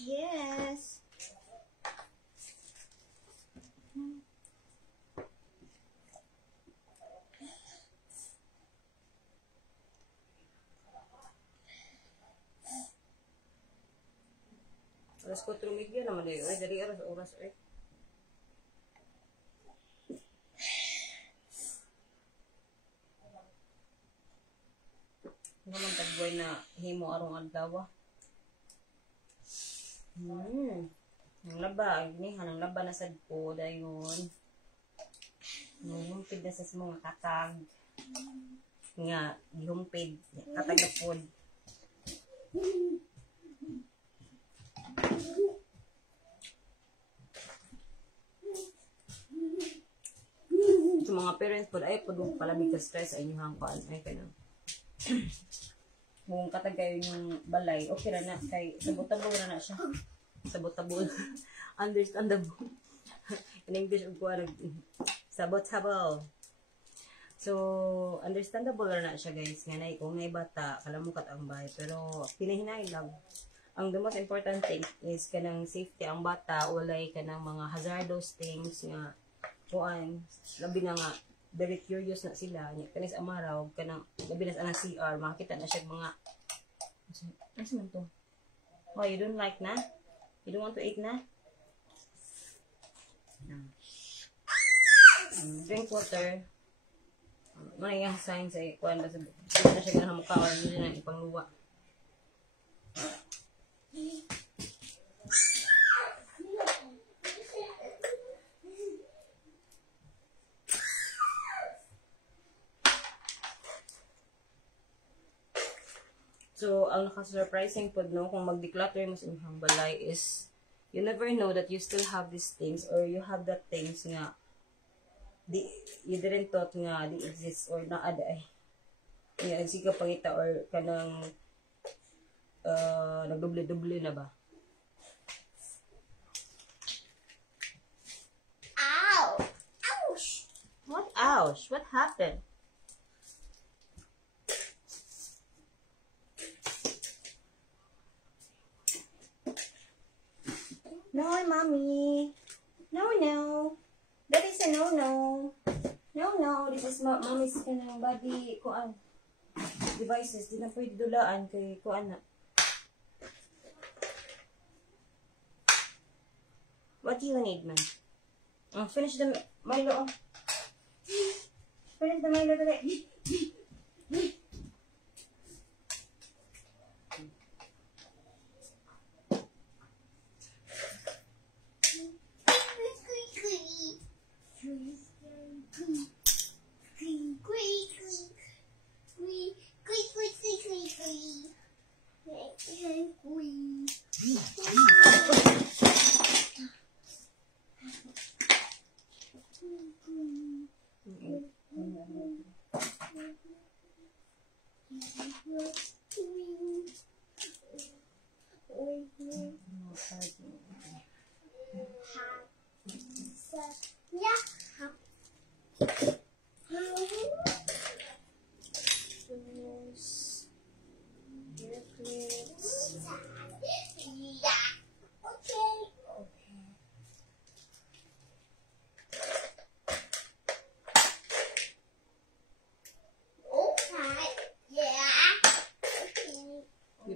Yes. Alas 4:30 naman eh. Ay, dari oras eh. Naman tagboy na himo arong adlaw. Ang laba, ang laba na sad po dayon. Humpid na sa mga katag. Nga, gihumpid, katag na pod. Sa mga parents pod ay pod palamig ka stress ay inyong kuan ay kanang. Kung katag kayo yung balay, okay na kay sabotable na siya. Sabotable. Understandable. In English ko sabotable. So, understandable na siya guys. Nga na kung may bata, kalamukat ang bahay. Pero, pinahinay lang. Ang the most important thing is kanang safety ang bata. Walay kanang mga hazardous things nga kuan. Labi na nga, very curious na sila. Kanis amaraw, kanang labi na sa anang CR. Makita na siya mga ano man to? Oh, you don't like na? You don't want to eat na? Drink water. May yung signs ay kuan na siya ganang mukha o hindi na ipangluwa. So, ang naka-surprising po, no, kung mag-declutter mo sa inyong balay is, you never know that you still have these things or you have that things nga you didn't thought nga they exist or naada ay. Nga, sige pangita or kanang nagdoble-doble na ba? Ow! Ouch! What ouch? What happened? No, mommy. No. That is a no. No. This is mommy's kanang body kuan devices. Di na pwede dulaan kay kuan na. What do you need, man? Finish the Milo. Finish the Milo today.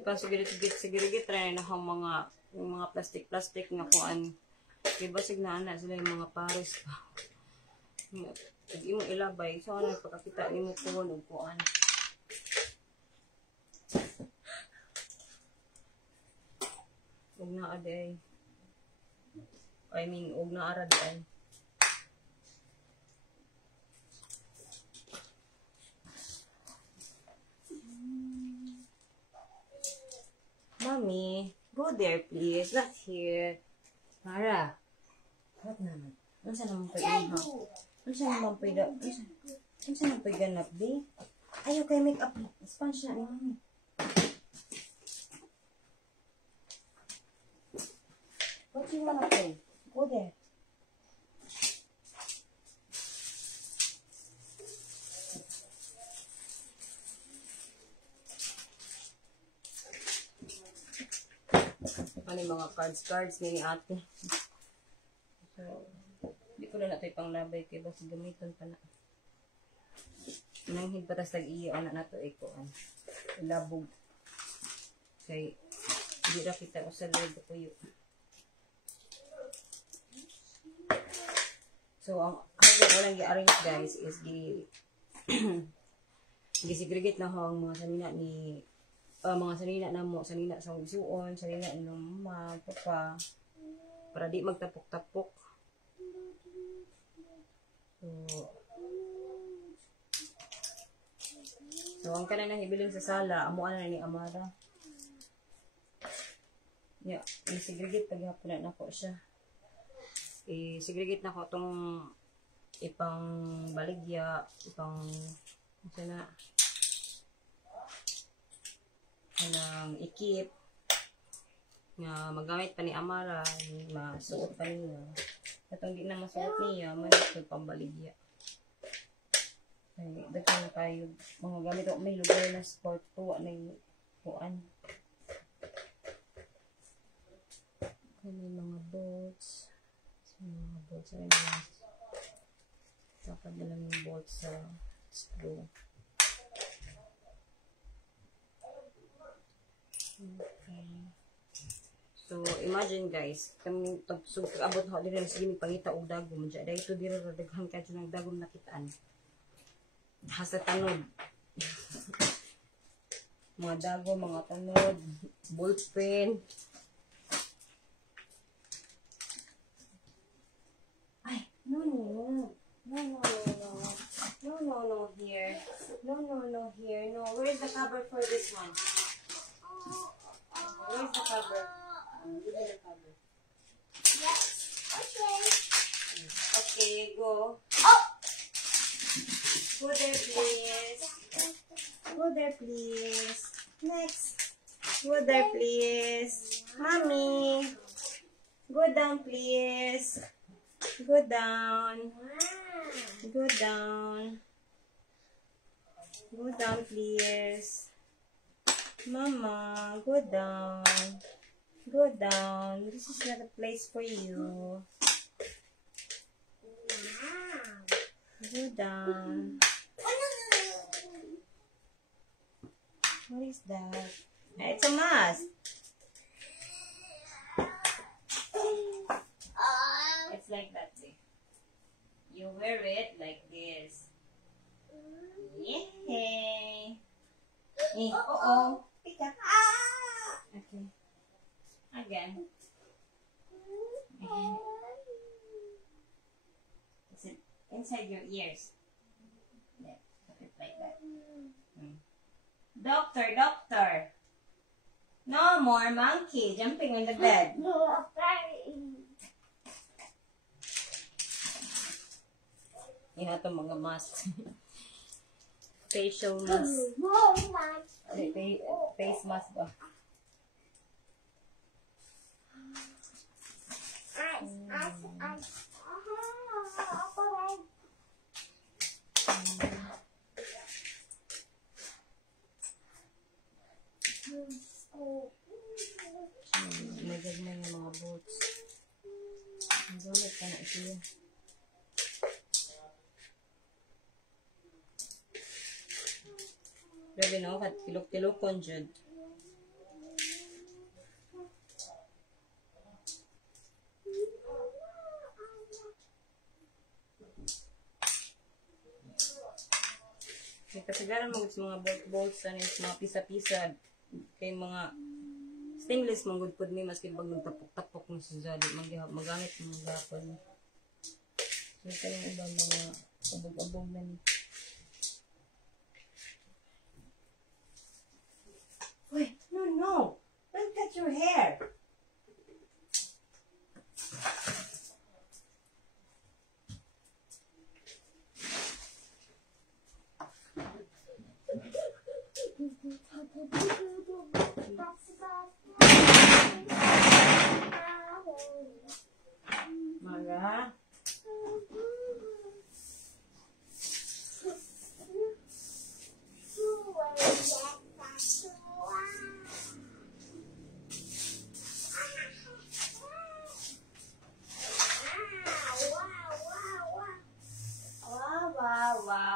Pang sigirigit rin na yung mga plastic nga kuan. Diba signana sila yung mga pares pa. Pag imong ilabay, so ano pagkakita ni mo kuwan o kuan. Huwag na aday. Huwag na arad ay. Mommy, go there please. Not here. Mara. What naman? Ano sa naman pa ihaw? Ano siya naman pwede? Ano siya naman pwede ganap, di? Ayaw kay make up. Sponge na ni mami. What you wanna play? Go there. Ano yung mga cards ni ate. So, hindi ko na nato ipanglabay kay basi gamiton pa na. Nanghid patas tag-iyo anak nato iko ilabog. Kay hindi ra kita usa loob ko yun. So, ang ako lang i-arrange guys is gi-segregate na ho ang mga sanina ni mga sanina na mo, sanina sa isuon, sanina ng mama, papa, para di magtapok-tapok. So ang kanan na hibiling sa sala, amuan na ni Amara. Yeah, i-segregate paghapon na ko siya. I-segregate na ko itong ipang baligya, ipang sana ng ikip nga magamit pa ni Amara, masuot pa niya. Katong di na masuot niya, manito pambaligya. Ay, daghan kayo mga gamit o may lugar na sport tuwa na yung kuan. Kani mga bolts. Mga bolts rin yan. Dapat na lang yung bolts sa screw. Okay. So, imagine guys, kami abot ho diri sa gini pangita og dagom, dya dayto diri ra daghan kadto ng dagom nakitaan. Hasta tanod. Mga dagom, mga tanod, ballpen. Ay, no, here. No, here. No, where's the cover for this one? Where's the cover? Give me the cover. Yes. Okay. Okay, go. Oh! Go there, please. Go there, please. Next. Go there, please. Mommy. Go down, please. Go down. Go down. Go down, please. Mama, go down. Go down. This is not a place for you. Go down. What is that? It's a mask. It's like that. You wear it like this. Yay! Uh-oh. Pick up. Okay. Again. It's inside your ears. Yeah, put it like that. Doctor. No more monkey jumping on the bed. Yan na itong mga mask. Facial mask. Face mask ba? Nagagman yung mga boots. Ang gamit ka na ito. Grabe no, kat kilok-kilokon dyan. May kasagaran mo sa mga bolts sa mga pisa-pisa kay mga stainless mong good food ni maski bag nagtapok-tapok mo sa zali magamit mo gapon. So ito yung ibang mga abog-abog na ni. Wait, no. Don't cut your hair. Mara.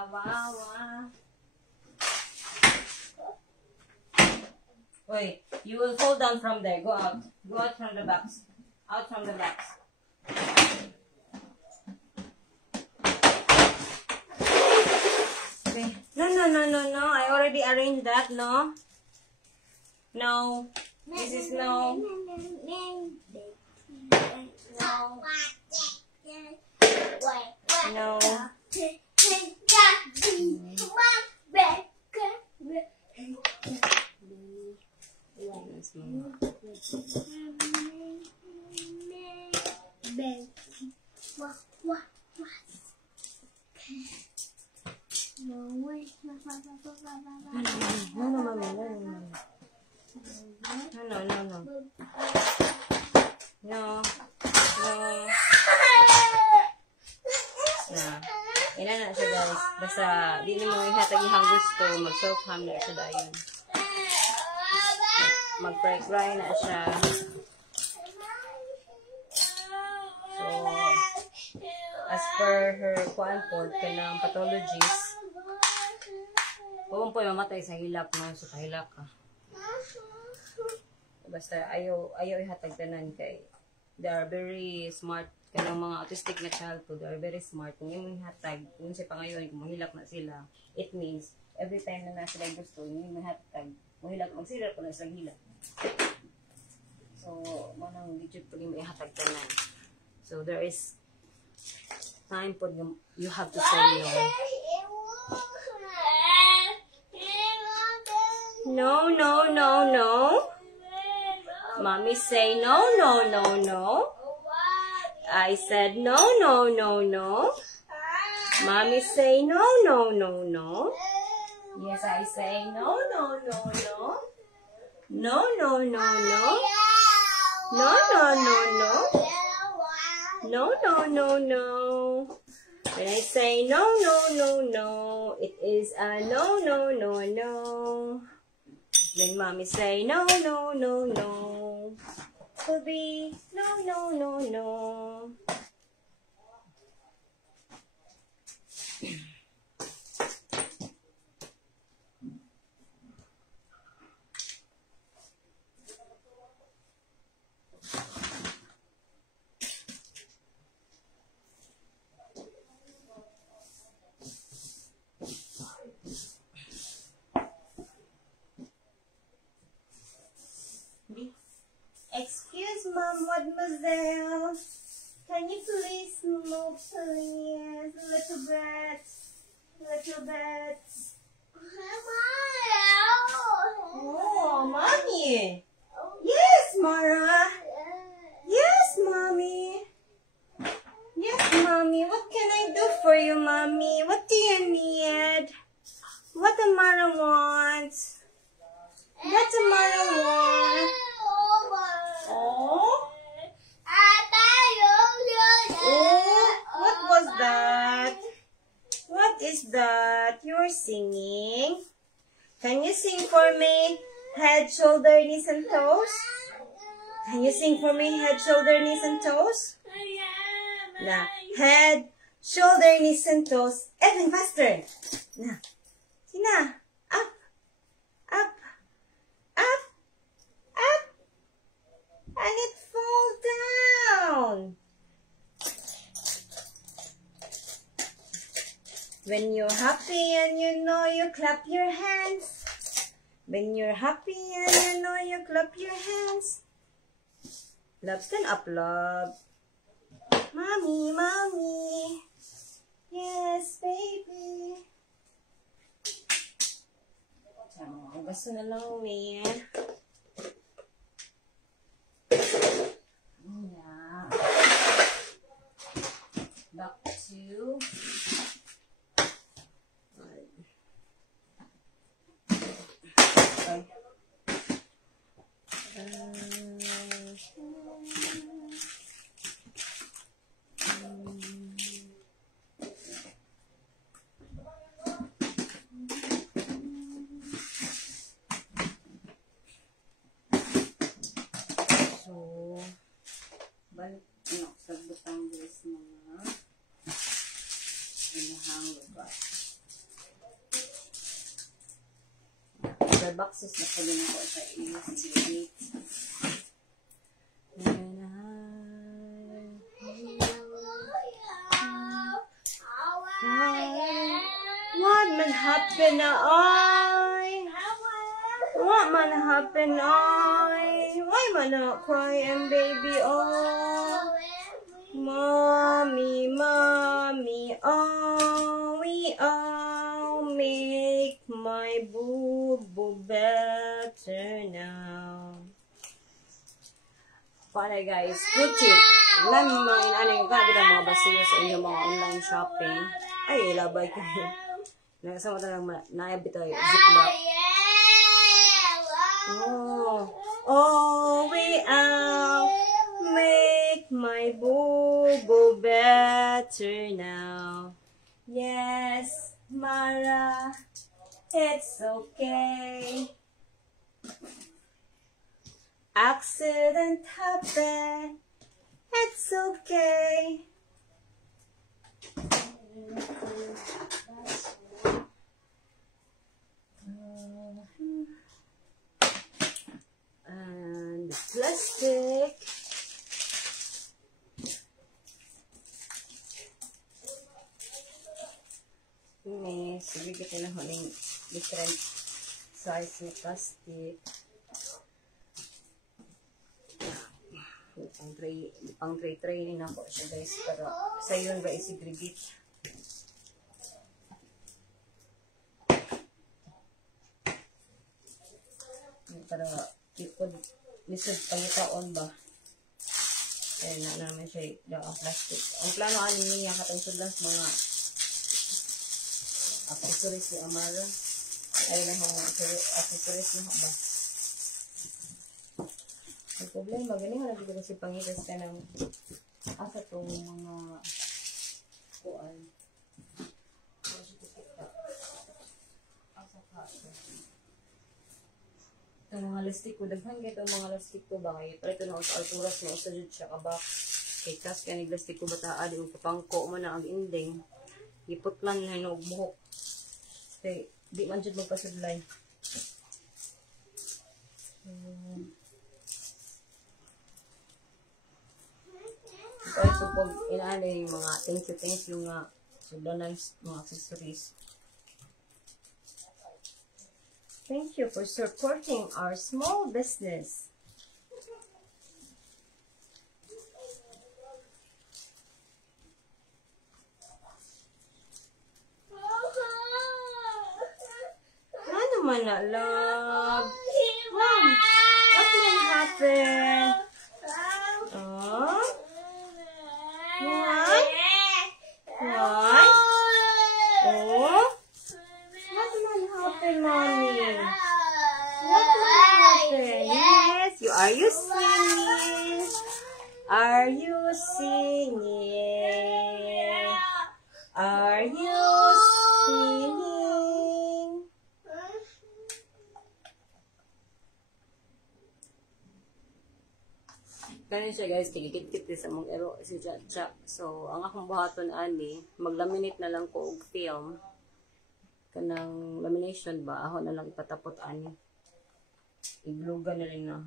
Wow. Wait, you will fall down from there. Go out. Go out from the box. Out from the box. Okay. No. I already arranged that, no? No. This is no. No. No, mommy. No. Ina na siya guys. Basta di ni mo ihatag ihang gusto, mag-self-harm na siya dayon. Mag-cry na siya. So, as per her quanpod, kanang pathologist, huwag po mamatay sa hilak, no? So, kahilak ka. Basta ayaw ihatag tanan kay they are very smart. Kanang mga autistic na childhood, they are very smart. Kung yung hatag, kung siya pa ngayon, kung mahilak na sila, it means, every time na sila gusto, yung hatag, magsira po na silang hilak. So, manang digit po yung ihatag ka na. So, there is time po you have to say no. No. Mommy say no. I said no. Mommy say no. Yes, I say no. No. When I say no, it is a no. When mommy say no. Will be no. Excuse mom, mademoiselle. Can you please move, please? Little bit. Oh, mommy. Yes, Mara. Yes, mommy. What can I do for you, mommy? What do you need? What the Mara wants? Oh, what was that? What is that? You're singing? Can you sing for me? Head, shoulder, knees, and toes? Can you sing for me? Head, shoulder, knees, and toes? Now, head, shoulder, knees, and toes. Even faster. Now, Tina, up. And it falls down. When you're happy and you know, you clap your hands. When you're happy and you know, you clap your hands. Love, stand up, love. Mommy. Yes, baby. Basta na lang umiyan. Back to boxes na pwede na ko sa i-segregate. What man happen na ay? What man happen ay? Why man not crying, baby? Oh, mommy, mommy, oh, we all make my boo-boo better now. Para guys, good tip. Ilan mga inaning ka, di mga basiyo sa inyong mga online shopping. Ay, labay kayo. Nakasama tayo naayab ito, ziplock. Oh, we all make my boo-boo better now. Yes, Mara, it's okay. Accident happened, it's okay. And plastic. May sige kita na huling different size na plastic. Pang tray na po siya guys, pero sa yun ba i-segregate. Para ikod lisod pangitaon ba. Ayun na naman siya ang plastic. Ang plano anin niya katong sudlas mga accessories ni Amara. Ayun na mga accessories na ba. Ang problema, ganyan na dito kasi pangitas ka ng asa itong mga kuan. Asa ka ito. Itong mga lastik ko, daghan ka itong mga lastik ko ba kayo? Pero ito na sa alturas na usa dyan siya kabak. Kay kas ka naglastik ko bataa, di mo kapangko mo na ang inding. Iputlan na hinog buhok. Kaya di man dyan magpasadlay. Ito pag inaano yung mga thank you nga sudanan mga accessories. Thank you for supporting our small business. Ano man na, love? Mom, what will happen? Oh? What? What? Oh? What will happen, mommy? What will happen? Yes, are you singing? Are you singing? Are you singing? Ganun siya guys, kikikit-kit sa mong ero si Chacha. So, ang akong buhaton ani, maglaminate na lang ko og film. Kanang lamination ba, ako na lang ipatapot ani. Iglugan na rin na.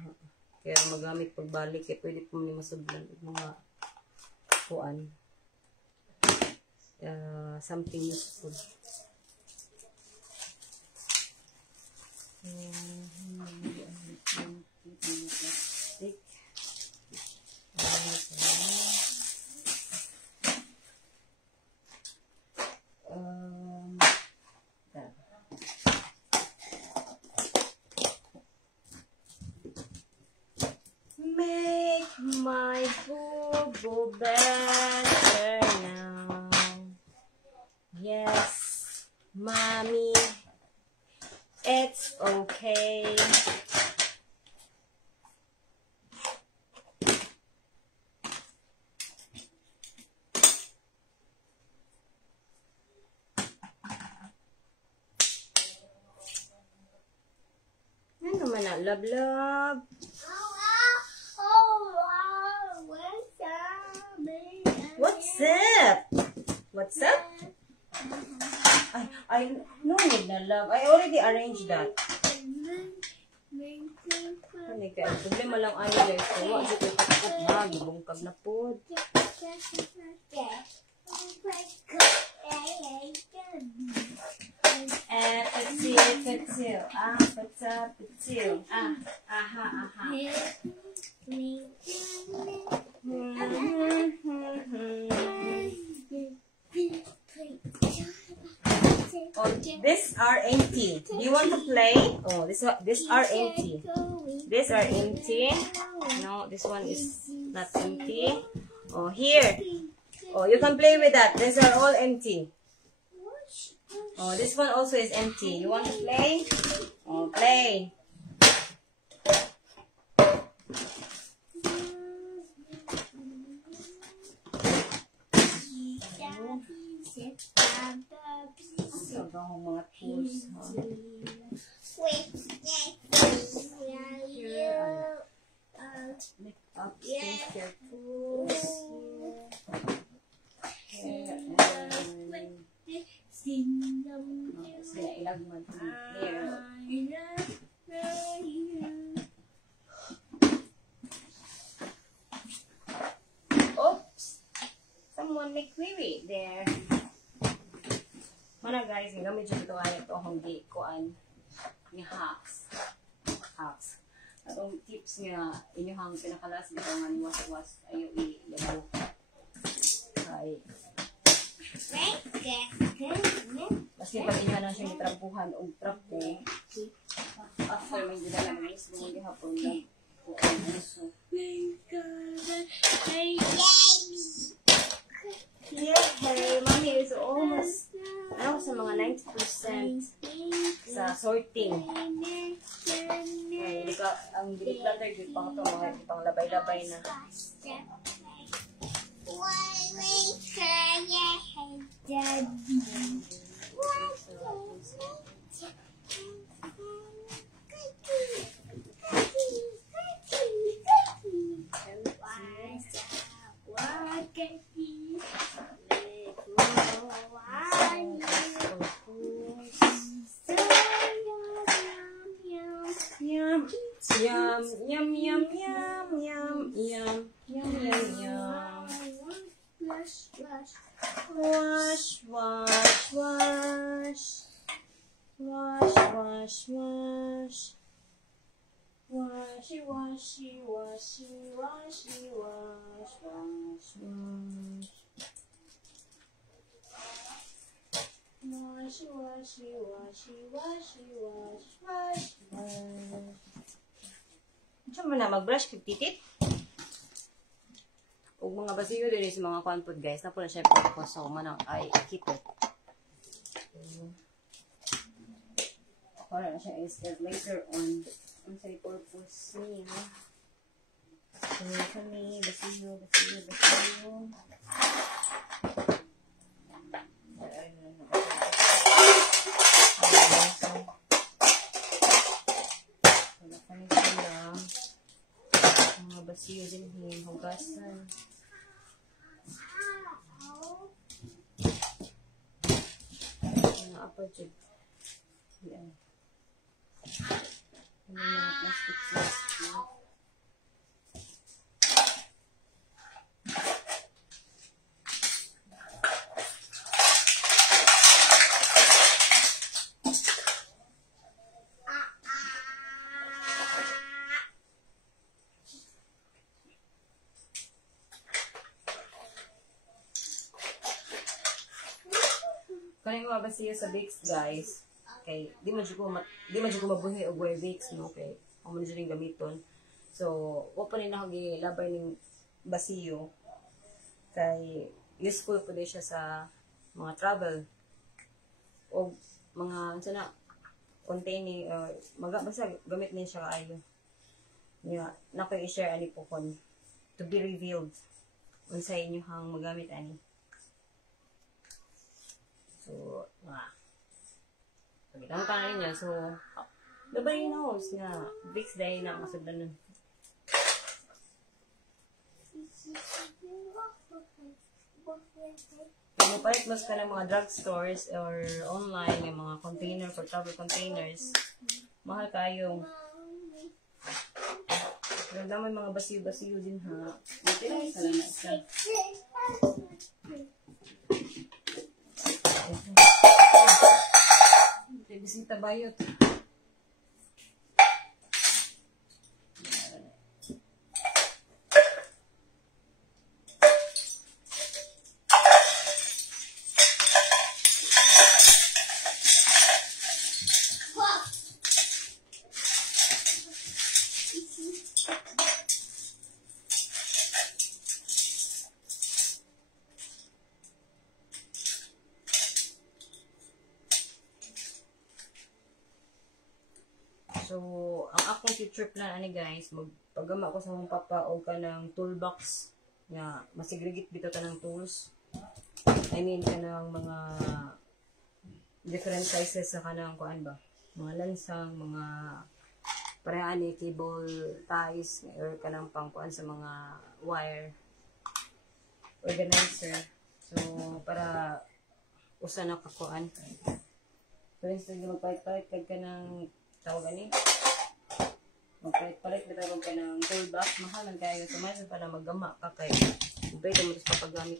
Kaya magamit pagbalik, kaya pwede po may masudlan mga kuan. Something useful. Plastic. Make my boo-boo better now. Yes, mommy, it's okay. Ano man na, love. What's up? What's up? I no need na, love. I already arranged that. kay problema lang ano guys. So, wa jud koy takot ba gibungkag na pod. Petsil. Petsil. Aha. Oh, these are empty. Do you want to play? Oh, these are empty. These are empty. No, this one is not empty. Oh, here. Oh, you can play with that. These are all empty. Oh, this one also is empty. You want to play? Oh, play. Mga tools. Lift up skincare tools. Ilagman here. Oops! Someone make query there. Mana guys, gamit dyan ito ay ito hindi kuan ni hacks. Atong tips nga inyong pinakalas dito nga ni was ayo i-labo. Kay kasi pag iha na siya nitrapuhan o trapo after may dinala ng is mga gihapon lang kuan so hey, mommy is almost sa mga 90% sa sorting. Ay, ang diniplanter yun pang ito, mga pang labay-labay na. Diyan mo na mag-brush kag titit. Ug mga basiyo diri sa mga confood guys, na po na siya purpose so manang ay keep it. Para na siya is later on sa purpose niya. So kami basiyo. Mga basiyo din yung hugasan. Mga apple yan. Mga plastic sauce. Kaya mga basiyo sa Vicks guys. Okay, di man ko mabuhi og way Vicks no kay amo na ring gamiton. So, wa pa rin ako gilabay ning basiyo kay useful po din siya sa mga travel o mga sana containing basta gamit din siya kaayo. Nya nako i-share ani po kon to be revealed unsa inyo hang magamit ani. So, pagkitang pa na niya. So, nobody knows nga. Vicks dahil na masagdan nun. Kung mapalit mas ka ng mga drugstores or online, yung mga container for travel containers, mahal kayong Pero na may mga basiyo-basiyo din ha. Buti lang salamat siya. Bisita bayot. So, ang akong future plan ani guys, magpagama ko sa mong papa o ka ng toolbox nga masigregit bitaw ka ng tools. I mean ka ng mga different sizes sa kanang kuan ba? Mga lansang, mga pareha ni cable ties or ka ng pangkuan sa mga wire organizer. So, para usa na kakuan. For instance, magpalit-palit ka ng tawag ani magpalit bitaw ka ng toolbox, mahal ang kayo so mas para maggama ka kay pwede mo sa paggamit.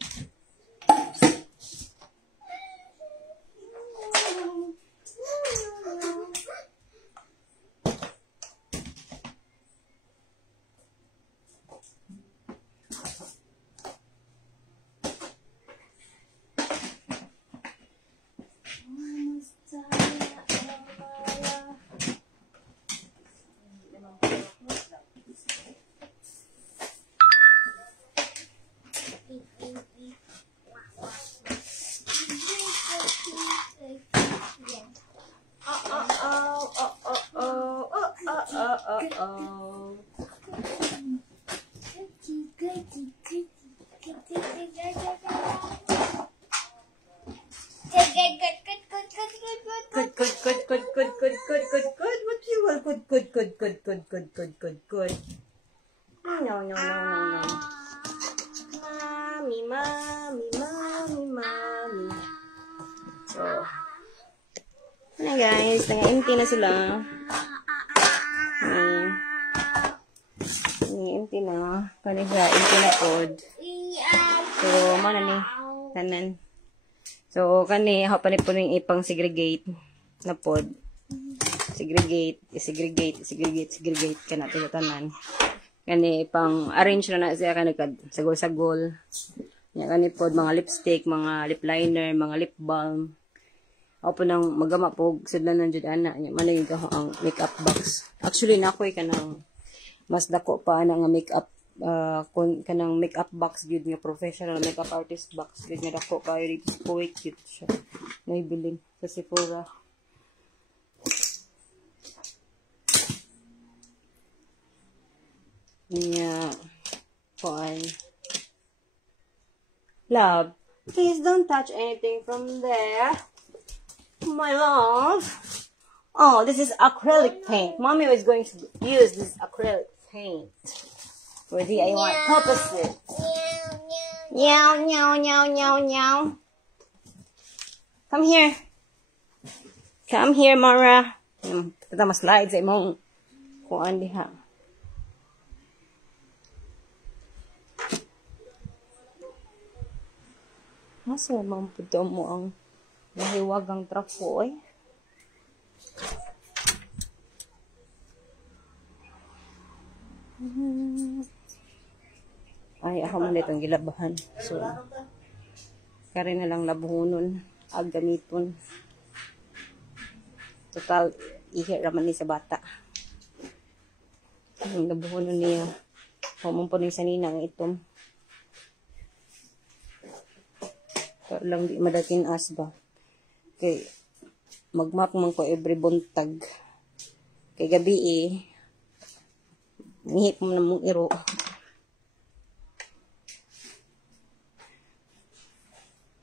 Good. No. Mommy. So, ano guys, nag-empty na sila. Empty na. Kani siya, empty na pod. So, mana ni, tanan. So, kani, ako pa ni po ning ipang segregate na pod. Segregate ka na tanan. Kani, pang arrange na siya ka sagol-sagol. Yan, kani pod, mga lipstick, mga lip liner, mga lip balm. Ako po nang magama po, sudlan ng jud ana. Manay ka ang makeup box. Actually, nakoy ka ng mas dako pa na nga makeup kanang makeup box gyud nga professional makeup artist box gyud nga dako kayo dito Kuwait gyud siya. May bilin sa Sephora. Yeah. Fine. Love, please don't touch anything from there. My love. Oh, this is acrylic paint. Mommy was going to use this acrylic paint for DIY purposes. Meow. Come here. Come here, Mara. Kita mas slides ay mong kuan diha. Asa man puto mo ang nahiwagang trafo oy. Ay, ako man itong gilabahan. So, kari na lang labuhonon. Ganiton. Total, ihir naman ni sa bata. Ang labuhonon niya. Humon po ni sa ninang itom. Pero lang di madating asba. Okay. Magmak man ko every buntag. Kay gabi ngihip mo na mong iro.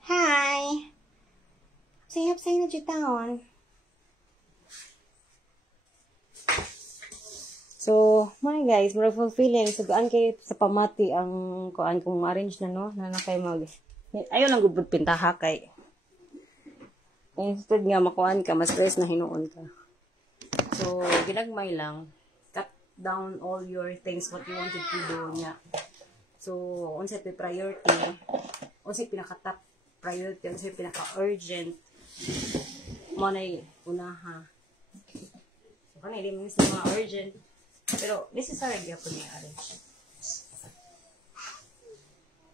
Hi! Say na dyan taon. So, mga guys, mura fulfilling. So, gaan kayo sa pamati ang kuan kung arrange na, no? Na kayo ayaw lang gubod pintaha kay. Instead nga makuan ka, mas stress na hinuon ka. So, ginagmay lang. down all your things what you wanted to do niya. So, unsay priority, unsay pinaka-top priority, unsay pinaka-urgent, mo na unaha. So, kanina, hindi mo mga urgent, pero necessary gyapon niya arrange.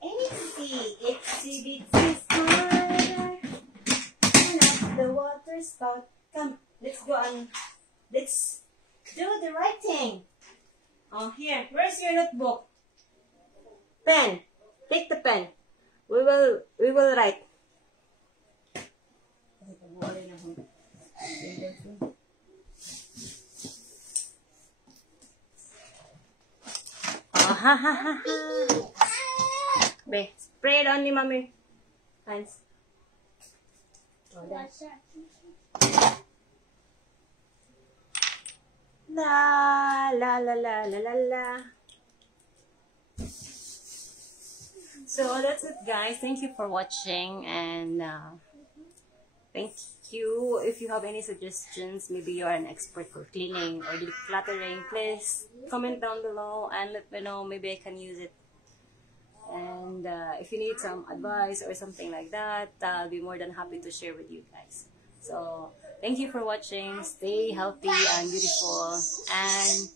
Itsy bitsy spider, turn up the water spout. Come, let's go and let's do the writing. Oh, here, where's your notebook? Pen. Take the pen. We will write. Oh, ha ha ha ha. Be, spray it on ni Mami. Hands. Oh, la la la la la la la. So that's it, guys. Thank you for watching, and thank you. If you have any suggestions, maybe you are an expert for cleaning or decluttering, please comment down below and let me know. Maybe I can use it. And if you need some advice or something like that, I'll be more than happy to share with you guys. So thank you for watching. Stay healthy and beautiful, and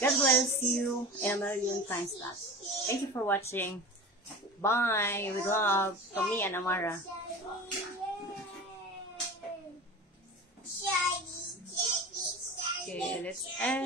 God bless you in a million times that. Thank you for watching. Bye. With love from me and Amara. Okay, let's end.